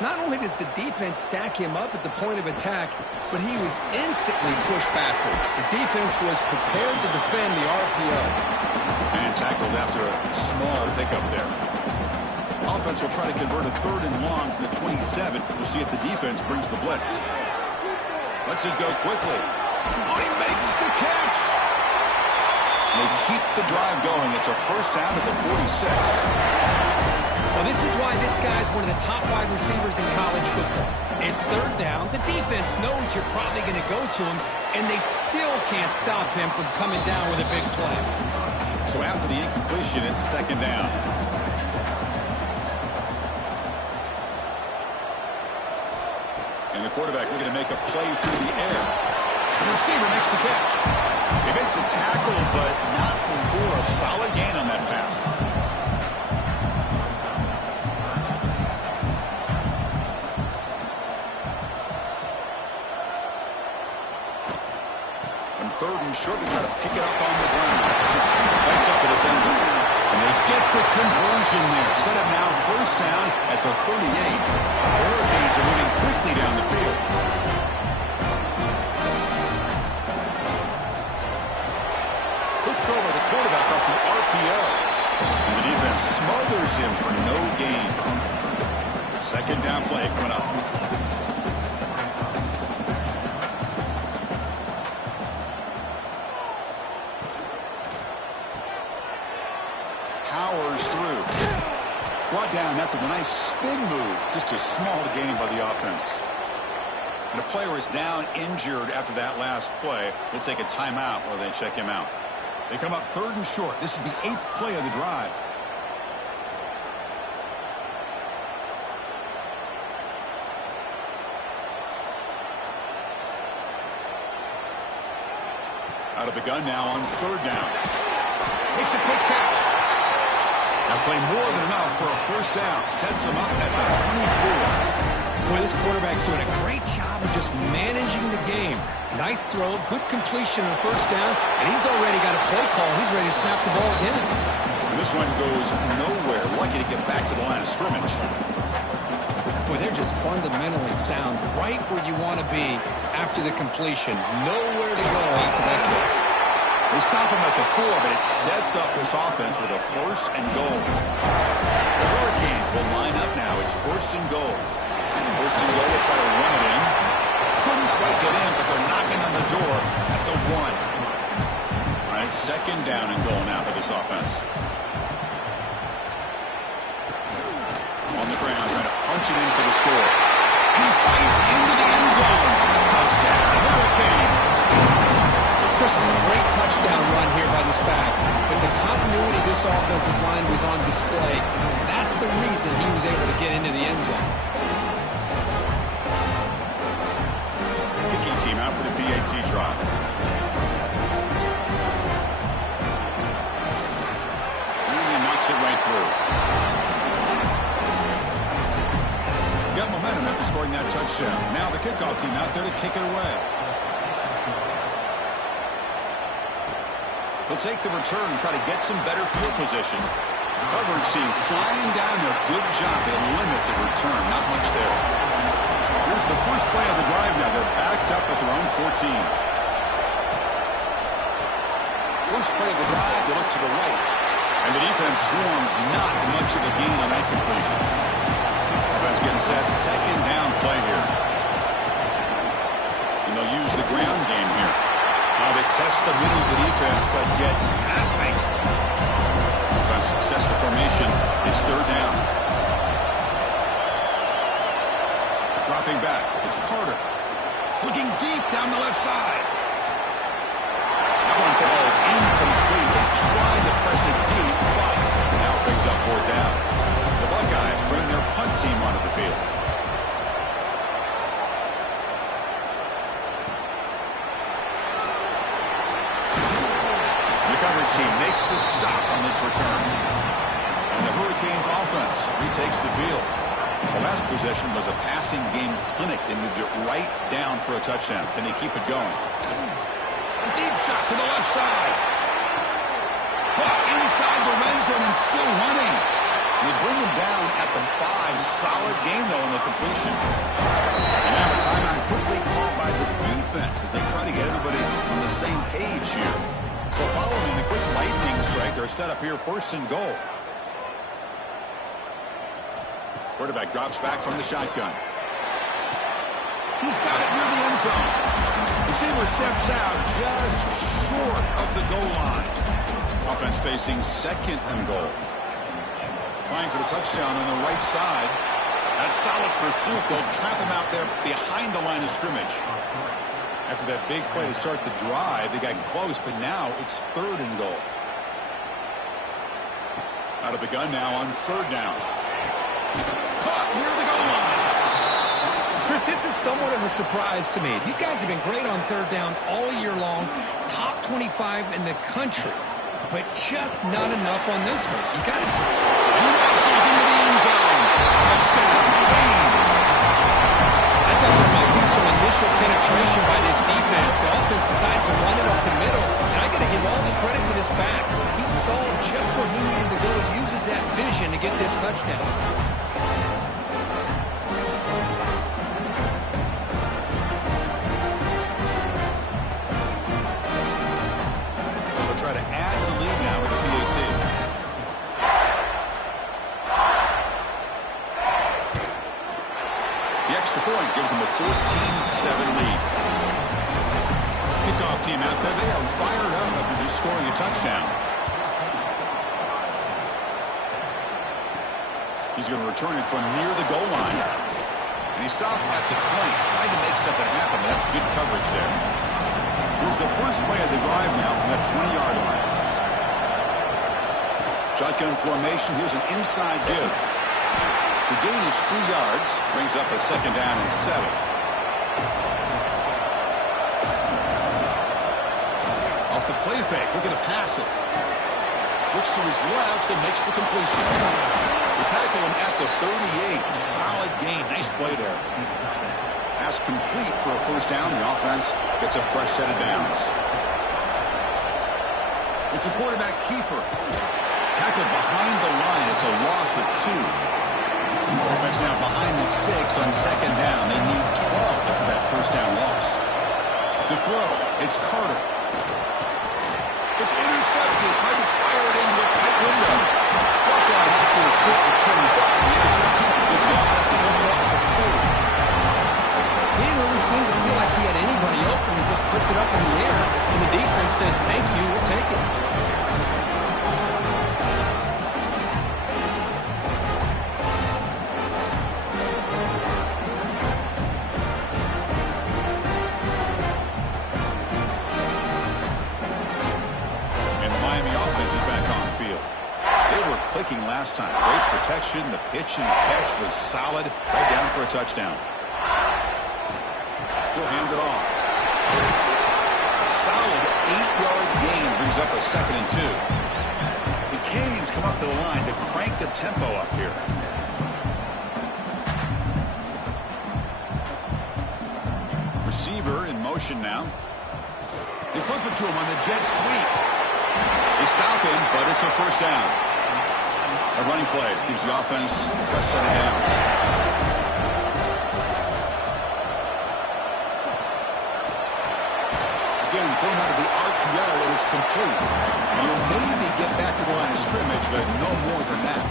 Not only does the defense stack him up at the point of attack, but he was instantly pushed backwards. The defense was prepared to defend the RPO. And tackled after a small hiccup there. Offense will try to convert a third and long from the 27. We'll see if the defense brings the blitz. Lets it go quickly. Oh, he makes the catch. They keep the drive going. It's a first down at the 46. Well, this is why this guy's one of the top wide receivers in college football. It's third down. The defense knows you're probably going to go to him, and they still can't stop him from coming down with a big play. So after the incompletion, it's second down. And the quarterback looking to make a play through the air. The receiver makes the catch. They make the tackle, but not before a solid gain on that pass. And third and short, they try to pick it up on the ground. Lights up the defender. And they get the conversion there. Set up now first down at the 38. The Hurricanes are moving quickly down the field. Good throw by the quarterback off the RPO. And the defense smothers him for no gain. Second down play coming up. Powers through. Brought down after the nice spin move. Just a small gain by the offense. And the player is down injured after that last play. We'll take a timeout while they check him out. They come up third and short. This is the 8th play of the drive. Out of the gun now on third down. Makes a quick catch. Now play more than enough for a first down. Sets him up at the 24. Boy, this quarterback's doing a great job of just managing the game. Nice throw, good completion on first down, and he's already got a play call. He's ready to snap the ball again. And this one goes nowhere. Lucky to get back to the line of scrimmage. Boy, they're just fundamentally sound, right where you want to be after the completion. Nowhere to go after that kick. They stop him at the 4, but it sets up this offense with a first and goal. The Hurricanes will line up now. It's first and goal. First and goal, they try to run it in. Couldn't quite get in, but they're knocking on the door at the 1. All right, second down and goal now for this offense. On the ground, trying to punch it in for the score. He fights into the end zone. Touchdown, Hurricanes. touchdown run here by this back. But the continuity of this offensive line was on display. That's the reason he was able to get into the end zone. Kicking team out for the PAT try. And knocks it right through. Got momentum after scoring that touchdown. Now the kickoff team out there to kick it away. They'll take the return and try to get some better field position. Coverage team flying down there. Good job. They limit the return. Not much there. Here's the first play of the drive now. They're backed up at their own 14. First play of the drive, they look to the right. And the defense swarms. Not much of a gain on that completion. Offense getting set. Second down play here. And they'll use the ground game here. They test the middle of the defense, but get nothing. Offense success the formation. It's third down. Dropping back. It's Carter. Looking deep down the left side. That one falls incomplete. They try to press it deep, but now it brings up fourth down. The Buckeyes bring their punt team onto the field. Team makes the stop on this return. And the Hurricanes offense retakes the field. The last possession was a passing game clinic. They moved it right down for a touchdown. Can they keep it going? A deep shot to the left side. Caught inside the red zone and still running. They bring him down at the 5. Solid game, though, in the completion. And now a timeout quickly called by the defense as they try to get everybody on the same page here. So following the quick lightning strike, they're set up here first and goal. Quarterback drops back from the shotgun. He's got it near the end zone. Receiver steps out just short of the goal line. Offense facing second and goal. Applying for the touchdown on the right side. That solid pursuit. They'll trap him out there behind the line of scrimmage. After that big play to start the drive, they got close, but now it's third and goal. Out of the gun now on third down. Caught near the goal line. Chris, this is somewhat of a surprise to me. These guys have been great on third down all year long. Top 25 in the country, but just not enough on this one. You got it. He rushes into the end zone. Touchdown, Canes. I thought there might be some initial penetration by this defense. The offense decides to run it up the middle. And I got to give all the credit to this back. He saw just where he needed to go, uses that vision to get this touchdown. They'll try to add the lead now with the PAT. The extra point gives them a 14-7 lead. Kickoff team out there. They are fired up after just scoring a touchdown. He's going to return it from near the goal line. And he stopped at the 20. Tried to make something happen, but that's good coverage there. Here's the first play of the drive now from that 20-yard line. Shotgun formation. Here's an inside give. The gain is 3 yards. Brings up a second down and 7. Off the play fake. Looking to pass it. Looks to his left and makes the completion. The tackle him at the 38. Solid gain. Nice play there. Pass complete for a first down. The offense gets a fresh set of downs. It's a quarterback keeper. Tackled behind the line. It's a loss of 2. Offense now behind the sticks on second down. They need 12 after that first down loss. To throw, it's Carter. It's intercepted. Tried to fire it into a tight window. Brought down after a short return. The interception gives the offense the football at the 40. He didn't really seem to feel like he had anybody open. He just puts it up in the air, and the defense says, thank you, we'll take it. last time. Great protection. The pitch and catch was solid. Right down for a touchdown. He'll hand it off. A solid 8-yard gain brings up a 2nd and 2. The Canes come up to the line to crank the tempo up here. Receiver in motion now. They flip it to him on the jet sweep. They stop him, but it's a first down. A running play gives the offense a fresh set of downs. Again, thrown out of the RPO, and it's complete. And he'll maybe get back to the line of scrimmage, but no more than that.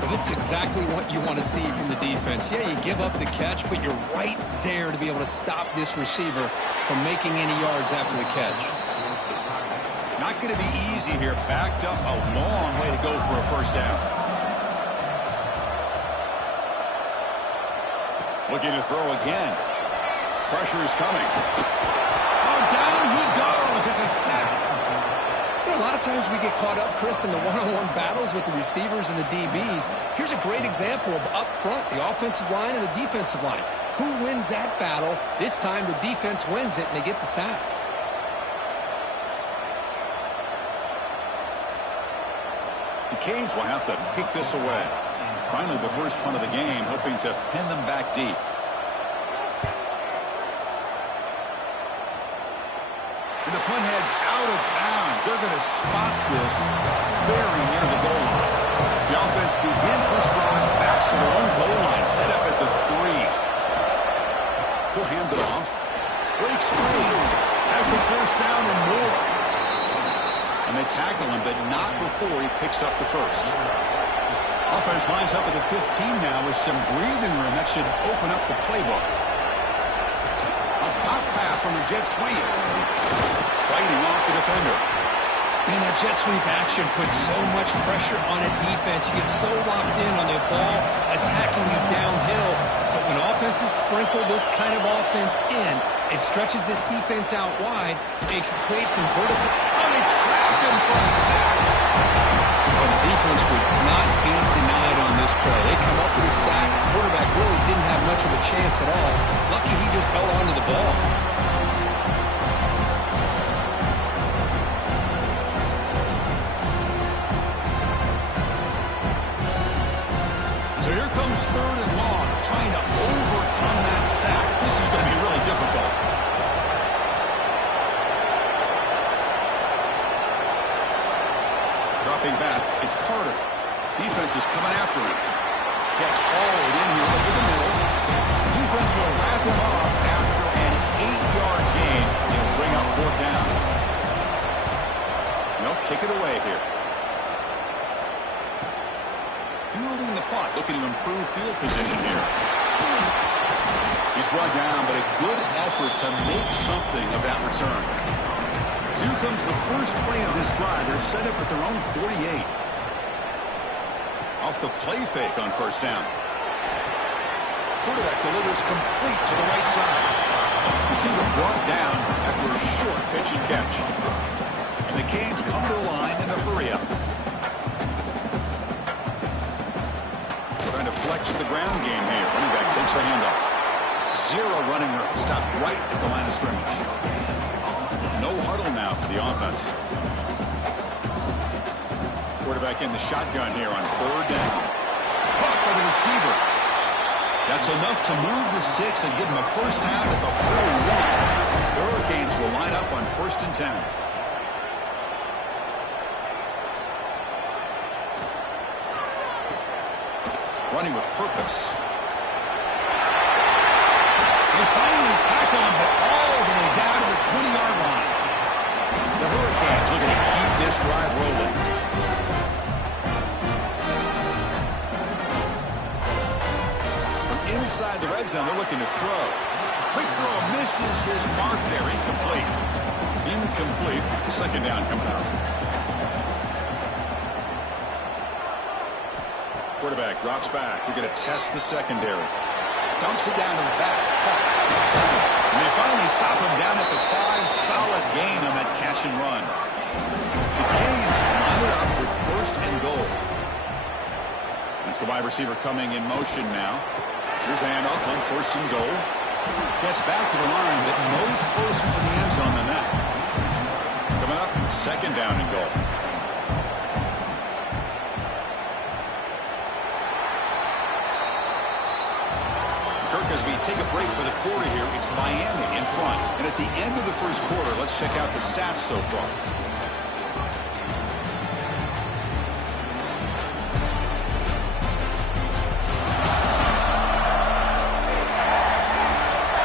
Well, this is exactly what you want to see from the defense. Yeah, you give up the catch, but you're right there to be able to stop this receiver from making any yards after the catch. Not going to be easy here. Backed up a long way to go for a first down. Looking to throw again. Pressure is coming. Oh, down he goes. It's a sack. You know, a lot of times we get caught up, Chris, in the one-on-one battles with the receivers and the DBs. Here's a great example of up front, the offensive line and the defensive line. Who wins that battle? This time the defense wins it, and they get the sack. The Canes will have to kick this away. Finally, the first punt of the game, hoping to pin them back deep. And the punt heads out of bounds. They're going to spot this very near the goal line. The offense begins this drive back to their own goal line, set up at the 3. He'll hand it off. Breaks free. Has the first down and more. And they tackle him, but not before he picks up the first. Offense lines up at the 15 now with some breathing room. That should open up the playbook. A pop pass on the jet sweep. Fighting off the defender. Man, that jet sweep action puts so much pressure on a defense. You get so locked in on the ball attacking you downhill. But when offenses sprinkle this kind of offense in, it stretches this defense out wide. It can create some vertical. Oh, they trap him for a sack. Well, the defense would not be denied on this play. They come up with a sack. The quarterback really didn't have much of a chance at all. Lucky he just held on to the ball. So here comes 3rd and long, trying to overcome that sack. This is going to be really difficult. Dropping back, it's Carter. Defense is coming after him. Catch hauled in here over the middle. Defense will wrap him up after an 8-yard gain. They'll bring up 4th down. They'll kick it away here. Fielding the punt, looking to improve field position here. He's brought down, but a good effort to make something of that return. So here comes the first play of this drive. They're set up at their own 48. Off the play fake on first down. Quarterback delivers complete to the right side. Receiver brought down after a short pitch and catch. And the Canes come to the line in a hurry-up. Trying to flex the ground game here. Running back takes the handoff. 0 running room. Stopped right at the line of scrimmage. No huddle now for the offense. Quarterback in the shotgun here on 3rd down. Caught by the receiver. That's enough to move the sticks and give him a first down at the 41. The Hurricanes will line up on 1st and 10. Running with purpose. They finally tackle him, but all the way down to the 20-yard line. The Hurricanes looking to keep this drive rolling. From inside the red zone, they're looking to throw. Quick throw misses his mark there. Incomplete. Incomplete. 2nd down coming up. Quarterback drops back. We're going to test the secondary. Dumps it down to the back. And they finally stop him down at the 5. Solid gain on that catch and run. The Canes line it up with 1st and goal. It's the wide receiver coming in motion now. Here's the handoff on 1st and goal. Gets back to the line, but no closer to the end zone than that. Coming up, 2nd down and goal. Kirk, as we take a break for the quarter here, it's Miami in front. And at the end of the 1st quarter, let's check out the stats so far.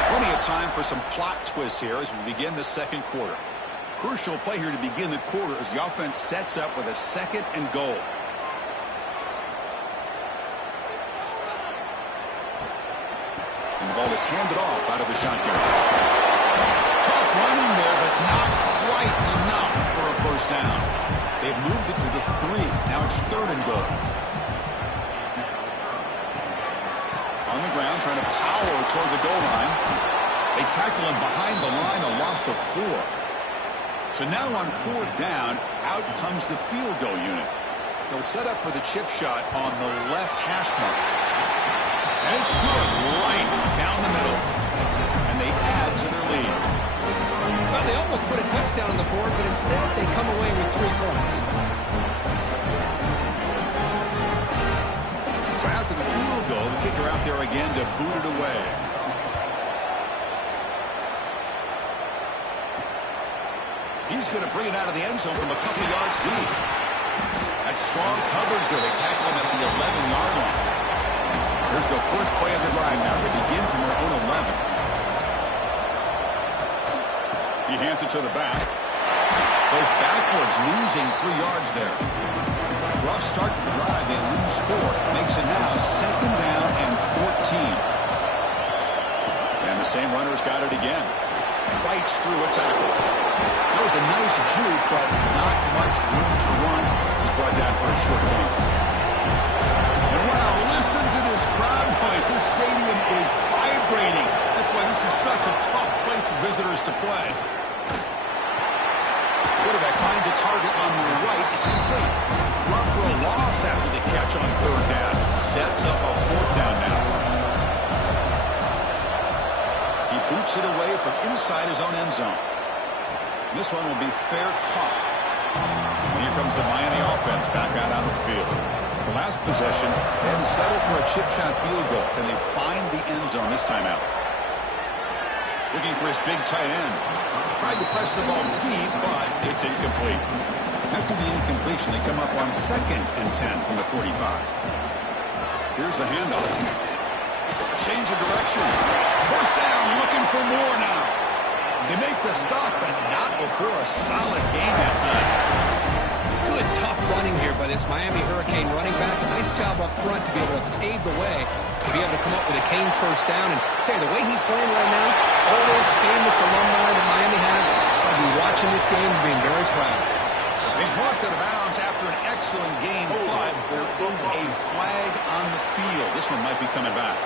Plenty of time for some plot twists here as we begin the 2nd quarter. Crucial play here to begin the quarter as the offense sets up with a 2nd and goal. And the ball is handed off out of the shotgun. Tough running there, but not quite enough for a 1st down. They've moved it to the 3. Now it's 3rd and goal. On the ground, trying to power toward the goal line. They tackle him behind the line, a loss of 4. So now on 4th down, out comes the field goal unit. They'll set up for the chip shot on the left hash mark. And it's good, right down the middle. And they add to their lead. Well, they almost put a touchdown on the board, but instead they come away with 3 points. So after the field goal, the kicker out there again to boot it away. He's going to bring it out of the end zone from a couple yards deep. That's strong coverage there. They tackle him at the 11-yard line. Here's the first play of the drive now. They begin from their own 11. He hands it to the back. Goes backwards, losing 3 yards there. Rough start to the drive. They lose 4. Makes it now 2nd down and 14. And the same runner's got it again. Fights through a tackle. That was a nice juke, but not much room to run. He's brought down for a short gain. And wow, listen to this crowd noise. This stadium is vibrating. That's why this is such a tough place for visitors to play. Quarterback finds a target on the right. It's complete. Run for a loss after the catch on 3rd down. Sets up a 4th down now. He boots it away from inside his own end zone. This one will be fair caught. And here comes the Miami offense back out onto the field. The last possession, they had to settle for a chip shot field goal. Can they find the end zone this time out? Looking for his big tight end. Tried to press the ball deep, but it's incomplete. After the incompletion, they come up on 2nd and 10 from the 45. Here's the handoff. Change of direction. 1st down, looking for more now. They make the stop, but not before a solid gain that time. Good, tough running here by this Miami Hurricane running back. A nice job up front to be able to pave the way, to be able to come up with a Canes 1st down. And tell you, the way he's playing right now, all those famous alumni that Miami has, I'll be watching this game and being very proud. He's marked out of bounds after an excellent game, but there is a flag on the field. This one might be coming back.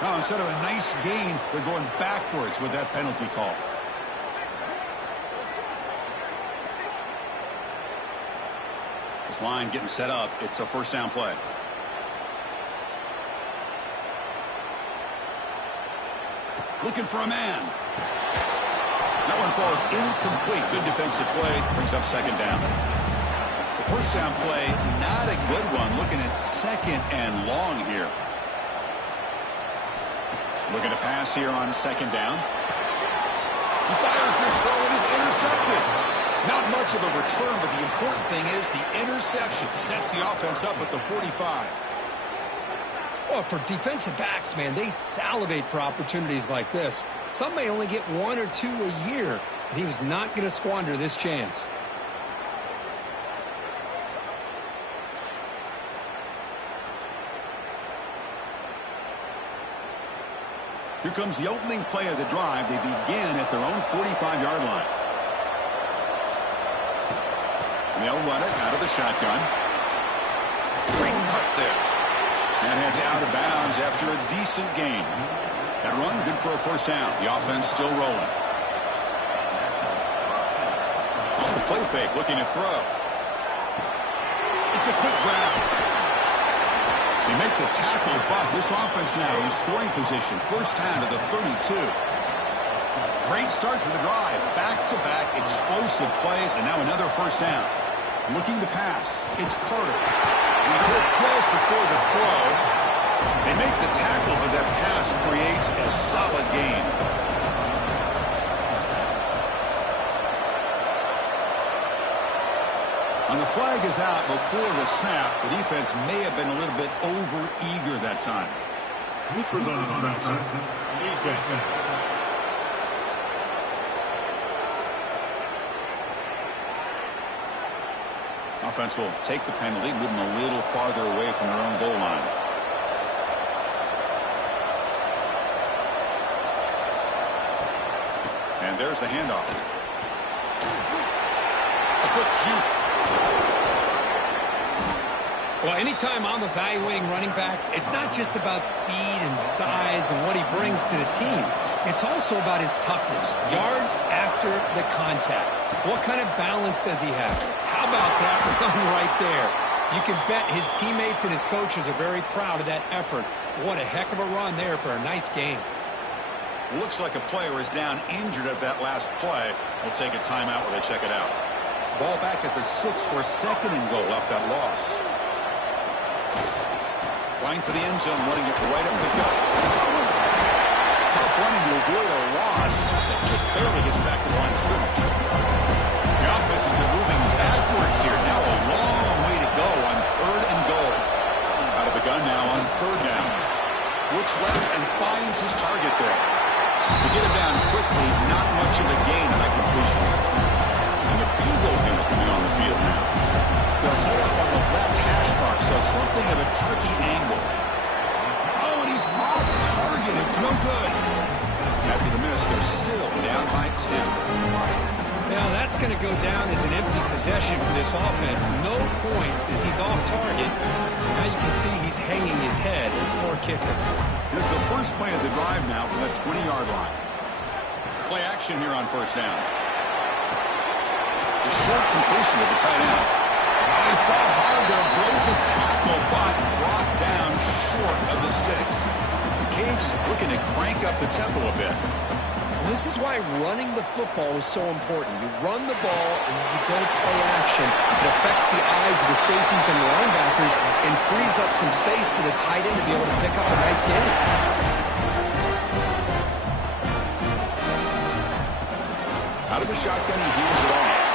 Now, instead of a nice gain, they're going backwards with that penalty call. This line getting set up. It's a 1st down play. Looking for a man. That one falls incomplete. Good defensive play. Brings up 2nd down. The 1st down play, not a good one. Looking at 2nd and long here. Looking to pass here on 2nd down. He fires this throw and is intercepted. Not much of a return, but the important thing is the interception sets the offense up at the 45. Well, for defensive backs, man, they salivate for opportunities like this. Some may only get 1 or 2 a year, and he was not going to squander this chance. Here comes the opening play of the drive. They begin at their own 45-yard line. And they'll run it out of the shotgun. Great cut there. And heads out of bounds after a decent gain. That run good for a 1st down. The offense still rolling. Off the play fake, looking to throw. It's a quick grab. They make the tackle, but this offense now in scoring position. First down to the 32. Great start to the drive. Back-to-back explosive plays, and now another first down. Looking to pass. It's Carter. He's hit just before the throw. They make the tackle, but that pass creates a solid gain. And the flag is out before the snap. The defense may have been a little bit over-eager that time. Neutral zone infraction. Defense. Offense will take the penalty, move them a little farther away from their own goal line. And there's the handoff. A quick juke. Well, anytime I'm evaluating running backs, it's not just about speed and size and what he brings to the team. It's also about his toughness, yards after the contact. What kind of balance does he have? How about that run right there? You can bet his teammates and his coaches are very proud of that effort. What a heck of a run there for a nice game. Looks like a player is down injured at that last play. We'll take a timeout while they check it out. Ball back at the 6 for second and goal after that loss. Going for the end zone, running it right up the gut. Tough running to avoid a loss that just barely gets back to the line of scrimmage. The offense has been moving backwards here. Now a long way to go on third and goal. Out of the gun now on third down. Looks left and finds his target there. To get him down quickly, not much of a gain on that completion. And the field goal unit coming on the field now. They'll set up on the left hash mark, so something of a tricky angle. Oh, and he's off target. It's no good. After the miss, they're still down by 10. Now, that's going to go down as an empty possession for this offense. No points as he's off target. Now you can see he's hanging his head. Poor kicker. Here's the first play of the drive now from the 20-yard line. Play action here on first down. The short completion of the tight end. He fought hard to break the tackle, but brought down short of the sticks. The Canes looking to crank up the tempo a bit. This is why running the football is so important. You run the ball and you go play action. It affects the eyes of the safeties and the linebackers and frees up some space for the tight end to be able to pick up a nice game. Out of the shotgun, he heaves it off.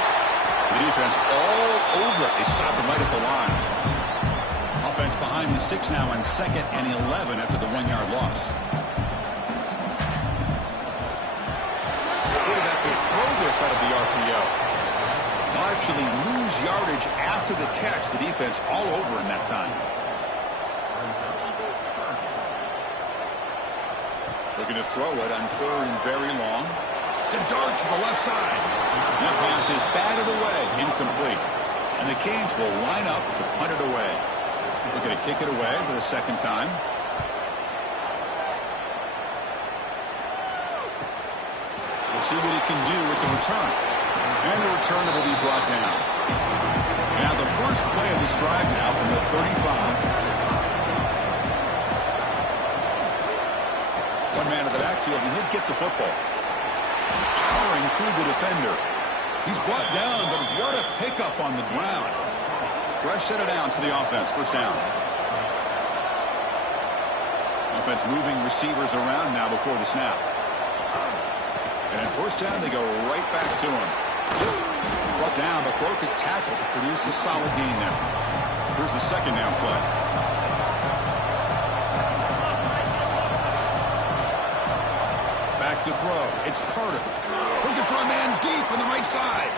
The defense all over it. They stop him right at the line. Offense behind the 6 now on 2nd and 11 after the 1-yard loss. Quarterback will throw this out of the RPO. They'll actually lose yardage after the catch. The defense all over him that time. Looking to throw it on third and very long. To dart to the left side. That pass is batted away, incomplete. And the Canes will line up to punt it away. Looking to kick it away for the second time. We'll see what he can do with the return. And the return will be brought down. Now the first play of this drive now from the 35. One man in the backfield, and he'll get the football. Powering through the defender. He's brought down, but what a pickup on the ground. Fresh set of downs for the offense. First down. Offense moving receivers around now before the snap. And at first down, they go right back to him. Brought down, but broke a tackle to produce a solid gain there. Here's the second down play. Back to throw. It's Carter. Looking for a man deep on the right side.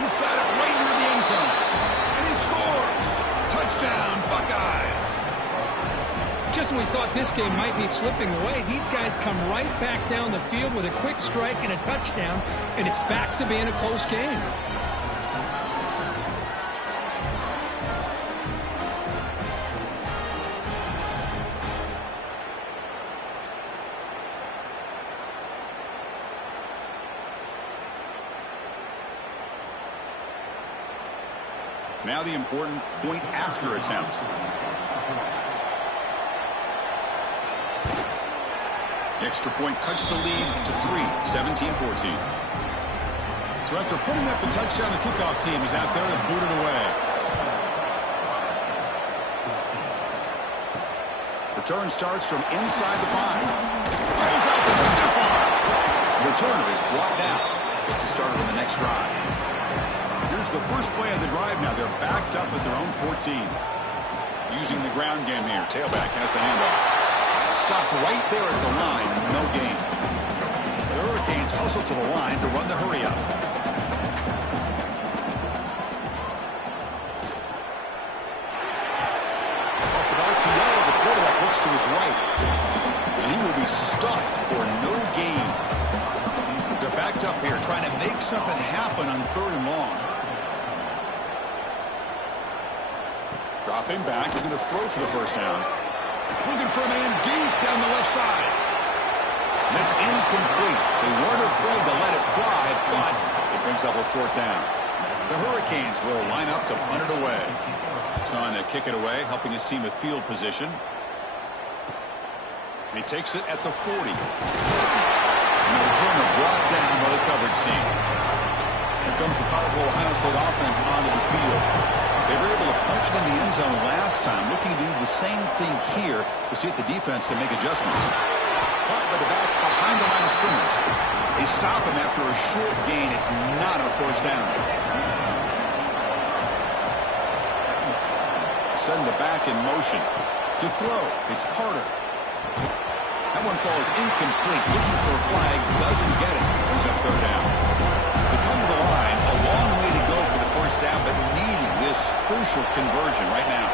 He's got it right near the end zone. And he scores. Touchdown, Buckeyes. Just when we thought this game might be slipping away, these guys come right back down the field with a quick strike and a touchdown, and it's back to being a close game. Now the important point after attempt. The extra point cuts the lead to 3, 17-14. So after putting up a touchdown, the kickoff team is out there to boot it away. Return starts from inside the 5. Pulls out the stiff arm. The return is blocked out. Gets it started on the next drive. Here's the first play of the drive now. They're backed up at their own 14. Using the ground game here. Tailback has the handoff. Stopped right there at the line. No gain. The Hurricanes hustle to the line to run the hurry up. Off an RPO, the quarterback looks to his right. And he will be stuffed for no gain. They're backed up here trying to make something happen on 3rd and long. Dropping back, looking to throw for the first down. Looking for a man deep down the left side. And it's incomplete. They weren't afraid to let it fly, but it brings up a 4th down. The Hurricanes will line up to punt it away. Son to kick it away, helping his team with field position. He takes it at the 40. And the returner brought down by the coverage team. Here comes the powerful Ohio State offense onto the field. They were able to punch it in the end zone last time, looking to do the same thing here to see if the defense can make adjustments. Caught by the back behind the line of scrimmage. They stop him after a short gain. It's not a 1st down. Send the back in motion. To throw, it's Carter. That one falls incomplete. Looking for a flag, doesn't get it. Brings up 3rd down. They come to the line, a long way to go for the 1st down, but needing this crucial conversion right now.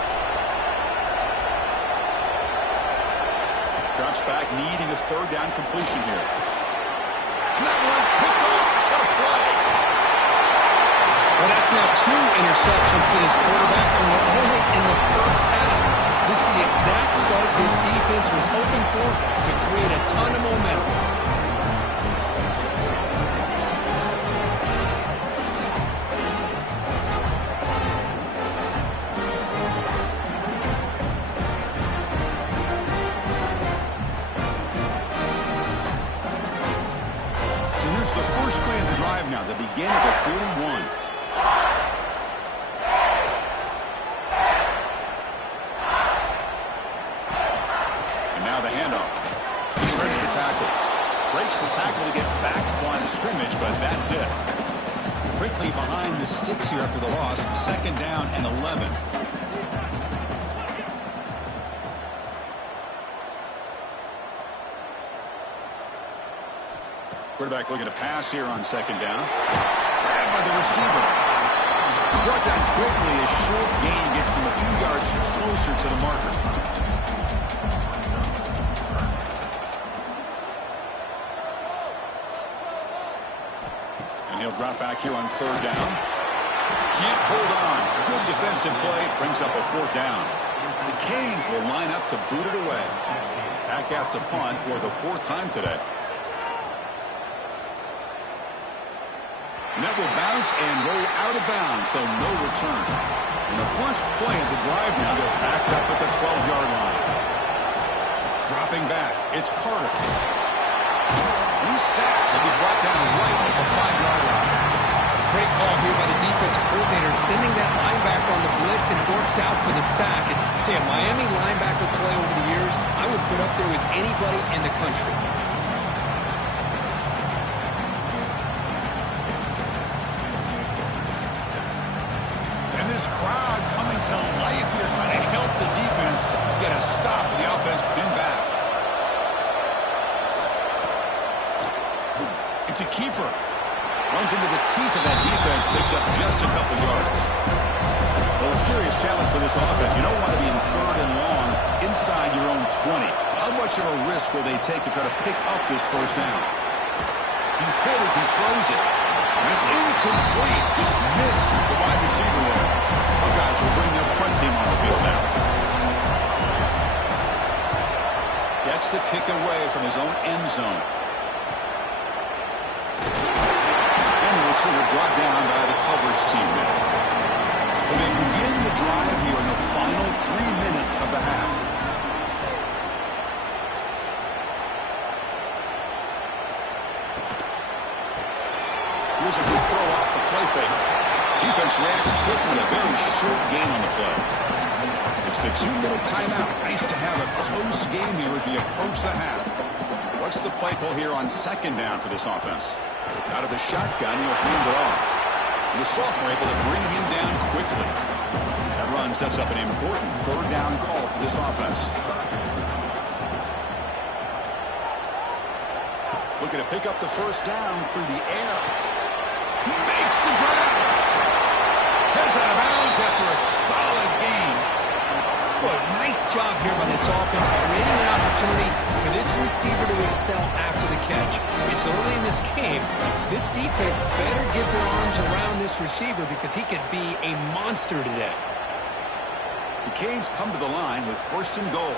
Drops back, needing a 3rd down completion here. And that one's picked off. What a play. Well, that's now 2 interceptions for this quarterback, and we're only in the 1st half. This is the exact start this defense was hoping for to create a ton of momentum. Now, the beginning of the 41. And now the handoff. He shreds the tackle. Breaks the tackle to get back to the line of scrimmage, but that's it. Quickly behind the sticks here after the loss. 2nd down and 11. Quarterback looking to pass here on 2nd down. Grabbed by the receiver. He's brought down quickly. A short gain gets them a few yards closer to the marker. And he'll drop back here on 3rd down. Can't hold on. Good defensive play. Brings up a 4th down. The Canes will line up to boot it away. Back out to punt for the 4th time today. And that will bounce and roll out of bounds, so no return. And the first play of the drive now, they're backed up at the 12-yard line. Dropping back, it's Carter. He's sacked to be brought down right at the 5-yard line. Great call here by the defensive coordinator, sending that linebacker on the blitz, and it works out for the sack. And damn, Miami linebacker play over the years, I would put up there with anybody in the country. This crowd coming to life here, trying to help the defense get a stop. The offense pinned back. It's a keeper. Runs into the teeth of that defense, picks up just a couple yards. Well, a serious challenge for this offense. You don't want to be in 3rd and long inside your own 20. How much of a risk will they take to try to pick up this 1st down? He's hit as he throws it. And it's incomplete. Just missed the wide receiver there. Buckeyes will bring their punt team on the field now. Gets the kick away from his own end zone. And the receiver brought down by the coverage team there. So they begin the drive here in the final 3 minutes of the half. Here's a good throw off the play fake. Defense reacts quickly. A very short gain on the play. It's the 2-minute timeout. Nice to have a close game here as we approach the half. What's the play call here on second down for this offense? Out of the shotgun, he'll hand it off. And the sophomore able to bring him down quickly. That run sets up an important third down call for this offense. Looking to pick up the first down through the air. He makes the grab. Heads out of bounds after a solid gain. Boy, nice job here by this offense, creating an opportunity for this receiver to excel after the catch. It's early in this game, so this defense better get their arms around this receiver because he could be a monster today. The Canes come to the line with first and goal.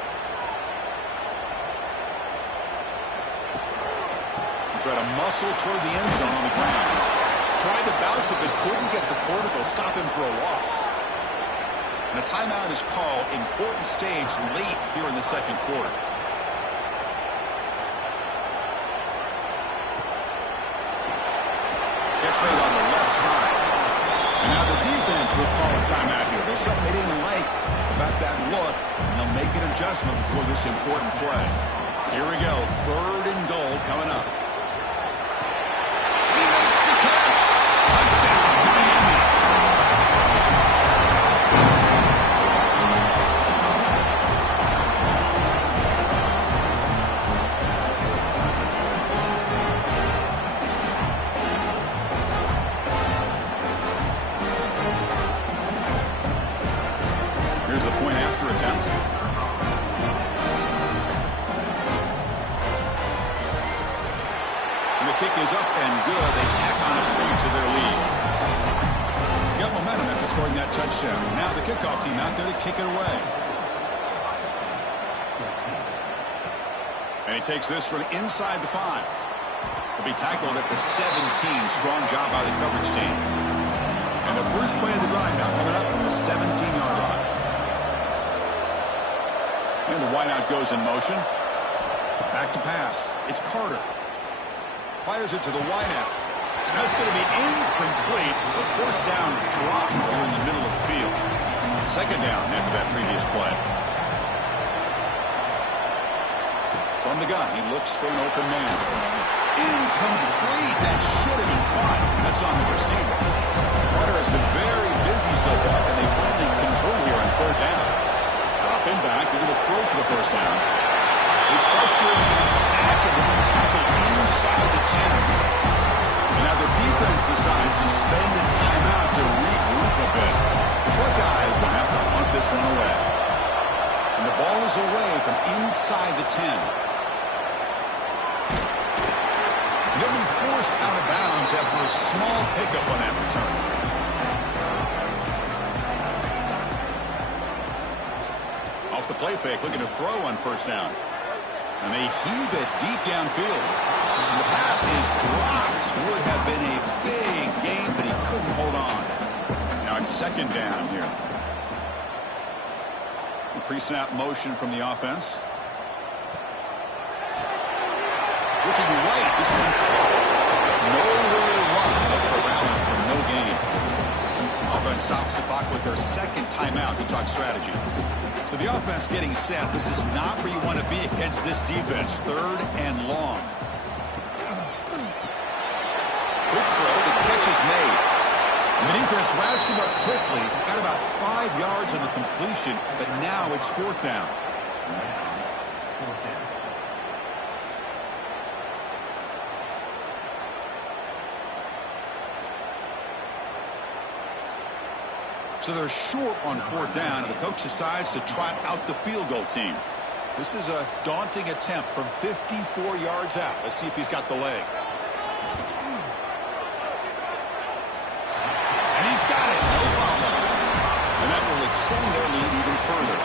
Try to muscle toward the end zone on the ground. Tried to bounce it, but couldn't get the cortical. Stop him for a loss. And a timeout is called. Important stage late here in the second quarter. Catch made on the left side. And now the defense will call a timeout here. There's something they didn't like about that look, and they'll make an adjustment before this important play. Here we go. Third and goal coming up. He makes the catch. Touchdown, Miami. Here's the point after attempt. And the kick is up and good. They tack on a point to their lead. Got momentum after scoring that touchdown. Now the kickoff team out there to kick it away. And he takes this from inside the 5. He'll be tackled at the 17. Strong job by the coverage team. And the first play of the drive now coming up from the 17-yard line. And the wideout goes in motion. Back to pass. It's Carter. Fires it to the wideout. Now it's going to be incomplete. The first down drop here in the middle of the field. Second down after that previous play. From the gun, he looks for an open man. Incomplete. That should have been caught. That's on the receiver. Carter has been very busy so far, and they finally convert here on third down. Drop him back. They're going to throw for the first down. They pressure and sack and then tackle inside the 10. And now the defense decides to spend a timeout to regroup a bit. The Buckeyes will have to punt this one away. And the ball is away from inside the 10. They'll be forced out of bounds after a small pickup on that return. Off the play fake, looking to throw on first down. And they heave it deep downfield. And the pass is dropped. Would have been a big gain, but he couldn't hold on. Now it's second down here. A pre-snap motion from the offense. Looking right, this one caught. Nowhere run, but corralling for no gain. Offense stops the clock with their second timeout. We talk strategy. So the offense getting set. This is not where you want to be against this defense. Third and long. Quick throw, the catch is made. And the defense wraps him up quickly. Got about 5 yards on the completion, but now it's fourth down. So they're short on fourth down, and the coach decides to trot out the field goal team. This is a daunting attempt from 54 yards out. Let's see if he's got the leg. And he's got it. No problem. And that will extend their lead even further.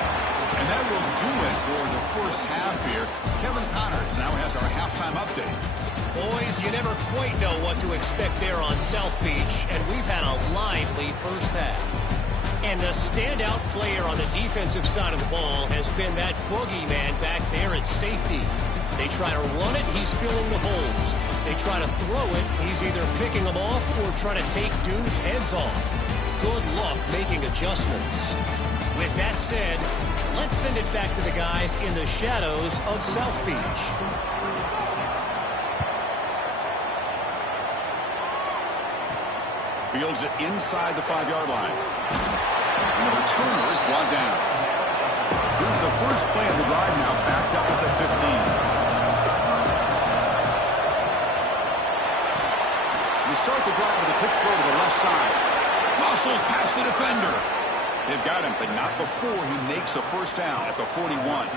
And that will do it for the first half here. Kevin Connors now has our halftime update. Boys, you never quite know what to expect there on South Beach, and we've had a lively first half. And the standout player on the defensive side of the ball has been that boogeyman back there at safety. They try to run it, he's filling the holes. They try to throw it, he's either picking them off or trying to take dudes' heads off. Good luck making adjustments. With that said, let's send it back to the guys in the shadows of South Beach. Fields it inside the 5-yard line. And the returner is brought down. Here's the first play of the drive now, backed up at the 15. You start the drive with a quick throw to the left side. Muscles past the defender. They've got him, but not before he makes a first down at the 41.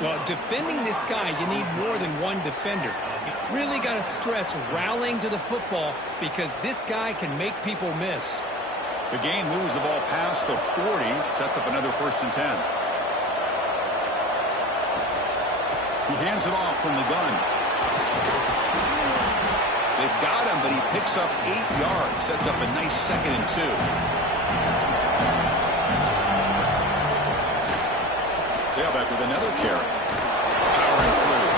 Well, defending this guy, you need more than one defender. You really got to stress rallying to the football because this guy can make people miss. The game moves the ball past the 40, sets up another 1st and 10. He hands it off from the gun. They've got him, but he picks up 8 yards, sets up a nice 2nd and 2. Tailback with another carry. Powering through.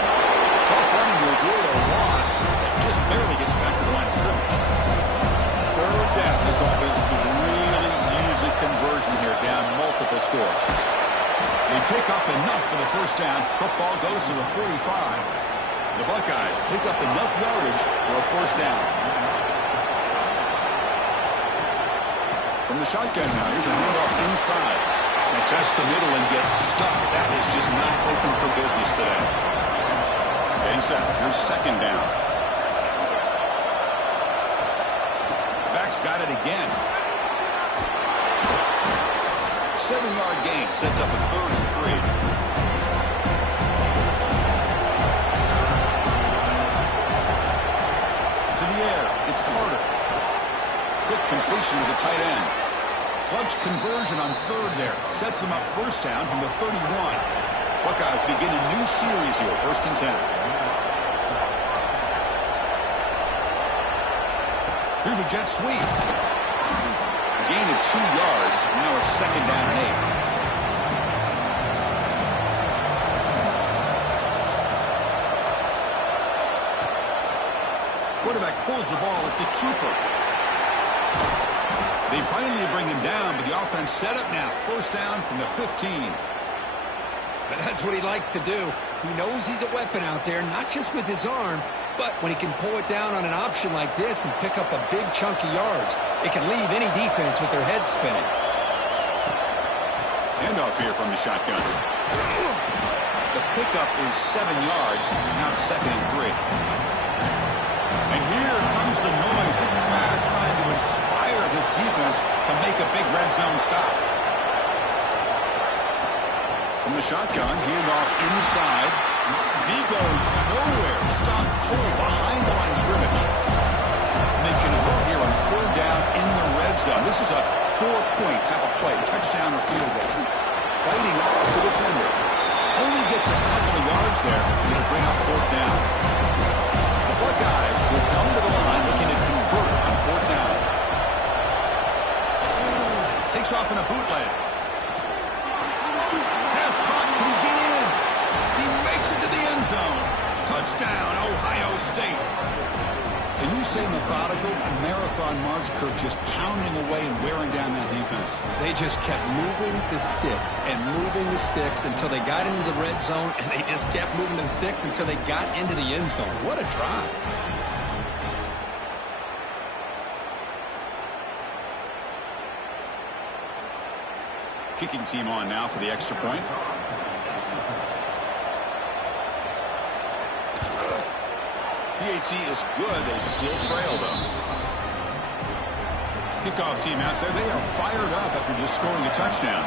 Tough running to avoid a loss. That just barely gets back to the line of scrimmage. 3rd down. This offense could really use a conversion here, down multiple scores. They pick up enough for the 1st down. Football goes to the 45. The Buckeyes pick up enough yardage for a 1st down. From the shotgun now, here's a handoff inside. They test the middle and get stuck. That is just not open for business today. Getting set. Here's 2nd down. Back's got it again. 7-yard gain sets up a 3rd and 3. To the air. It's Carter. Quick completion to the tight end. Clutch conversion on 3rd there. Sets him up 1st down from the 31. Buckeyes begin a new series here. 1st and 10. Here's a jet sweep. A gain of 2 yards. Now it's 2nd down and 8. Quarterback pulls the ball. It's a keeper. They finally bring him down, but the offense set up now. 1st down from the 15. But that's what he likes to do. He knows he's a weapon out there, not just with his arm, but when he can pull it down on an option like this and pick up a big chunk of yards, it can leave any defense with their head spinning. Handoff here from the shotgun. The pickup is 7 yards. Now it's 2nd and 3. And here comes the noise. This pass trying to inspire this defense to make a big red zone stop. From the shotgun, handoff inside. He goes nowhere. Stop cold behind the line of scrimmage. And they convert here on 3rd down in the red zone. This is a 4-point type of play. Touchdown or field goal. Fighting off the defender. Only gets a couple of yards there. It'll bring up 4th down. The Buckeyes will come to the line looking to convert on 4th down. Takes off in a bootleg. Pass caught. Can he get in? He makes it to the end zone. Touchdown, Ohio State. Can you say methodical? A marathon march, Kirk, just pounding away and wearing down that defense. They just kept moving the sticks and moving the sticks until they got into the red zone, and they just kept moving the sticks until they got into the end zone. What a drive. Kicking team on now for the extra point. PAT is good. They still trail, though. Kickoff team out there. They are fired up after just scoring a touchdown.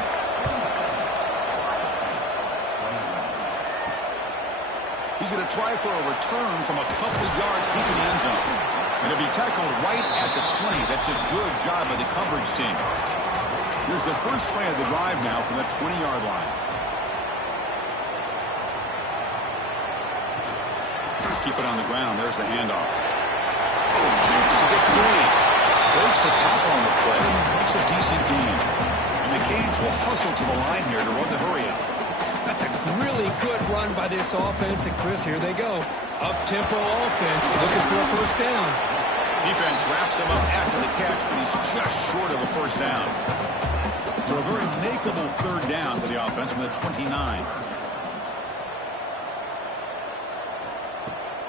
He's going to try for a return from a couple of yards deep in the end zone. And he'll be tackled right at the 20. That's a good job by the coverage team. Here's the first play of the drive now from the 20-yard line. Keep it on the ground. There's the handoff. Oh, jukes to get free. Breaks a tackle on the play. Makes a decent gain. And the Canes will hustle to the line here to run the hurry up. That's That's a really good run by this offense. And, Chris, here they go. Up-tempo offense looking for a first down. Defense wraps him up after the catch, but he's just short of a first down. So a very makeable third down for the offense from the 29.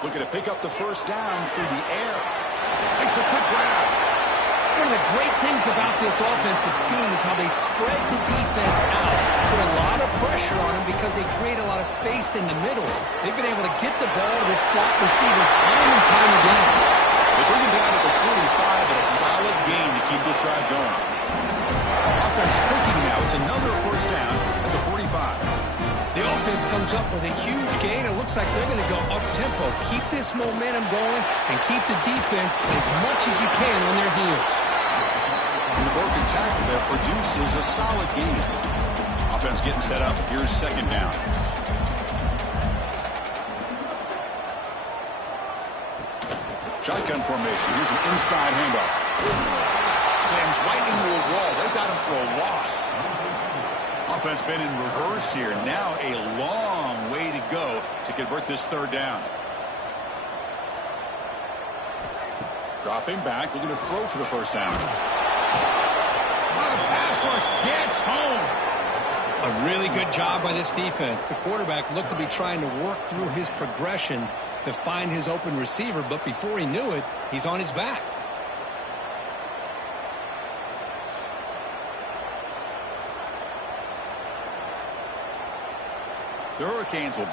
Looking to pick up the first down through the air. Makes a quick grab. One of the great things about this offensive scheme is how they spread the defense out, put a lot of pressure on them because they create a lot of space in the middle. They've been able to get the ball to this slot receiver time and time again. They bring him down at the 45 and a solid gain to keep this drive going. Offense clicking now. It's another first down at the 45. The offense comes up with a huge gain. It looks like they're going to go up-tempo. Keep this momentum going and keep the defense as much as you can on their heels. And the broken tackle there produces a solid gain. Offense getting set up. Here's second down. Shotgun formation. Here's an inside handoff. Slams right into a wall. They've got him for a loss. Offense been in reverse here. Now a long way to go to convert this third down. Dropping back, looking to throw for the first down. The pass rush gets home. A really good job by this defense. The quarterback looked to be trying to work through his progressions to find his open receiver, but before he knew it, he's on his back. The Hurricanes will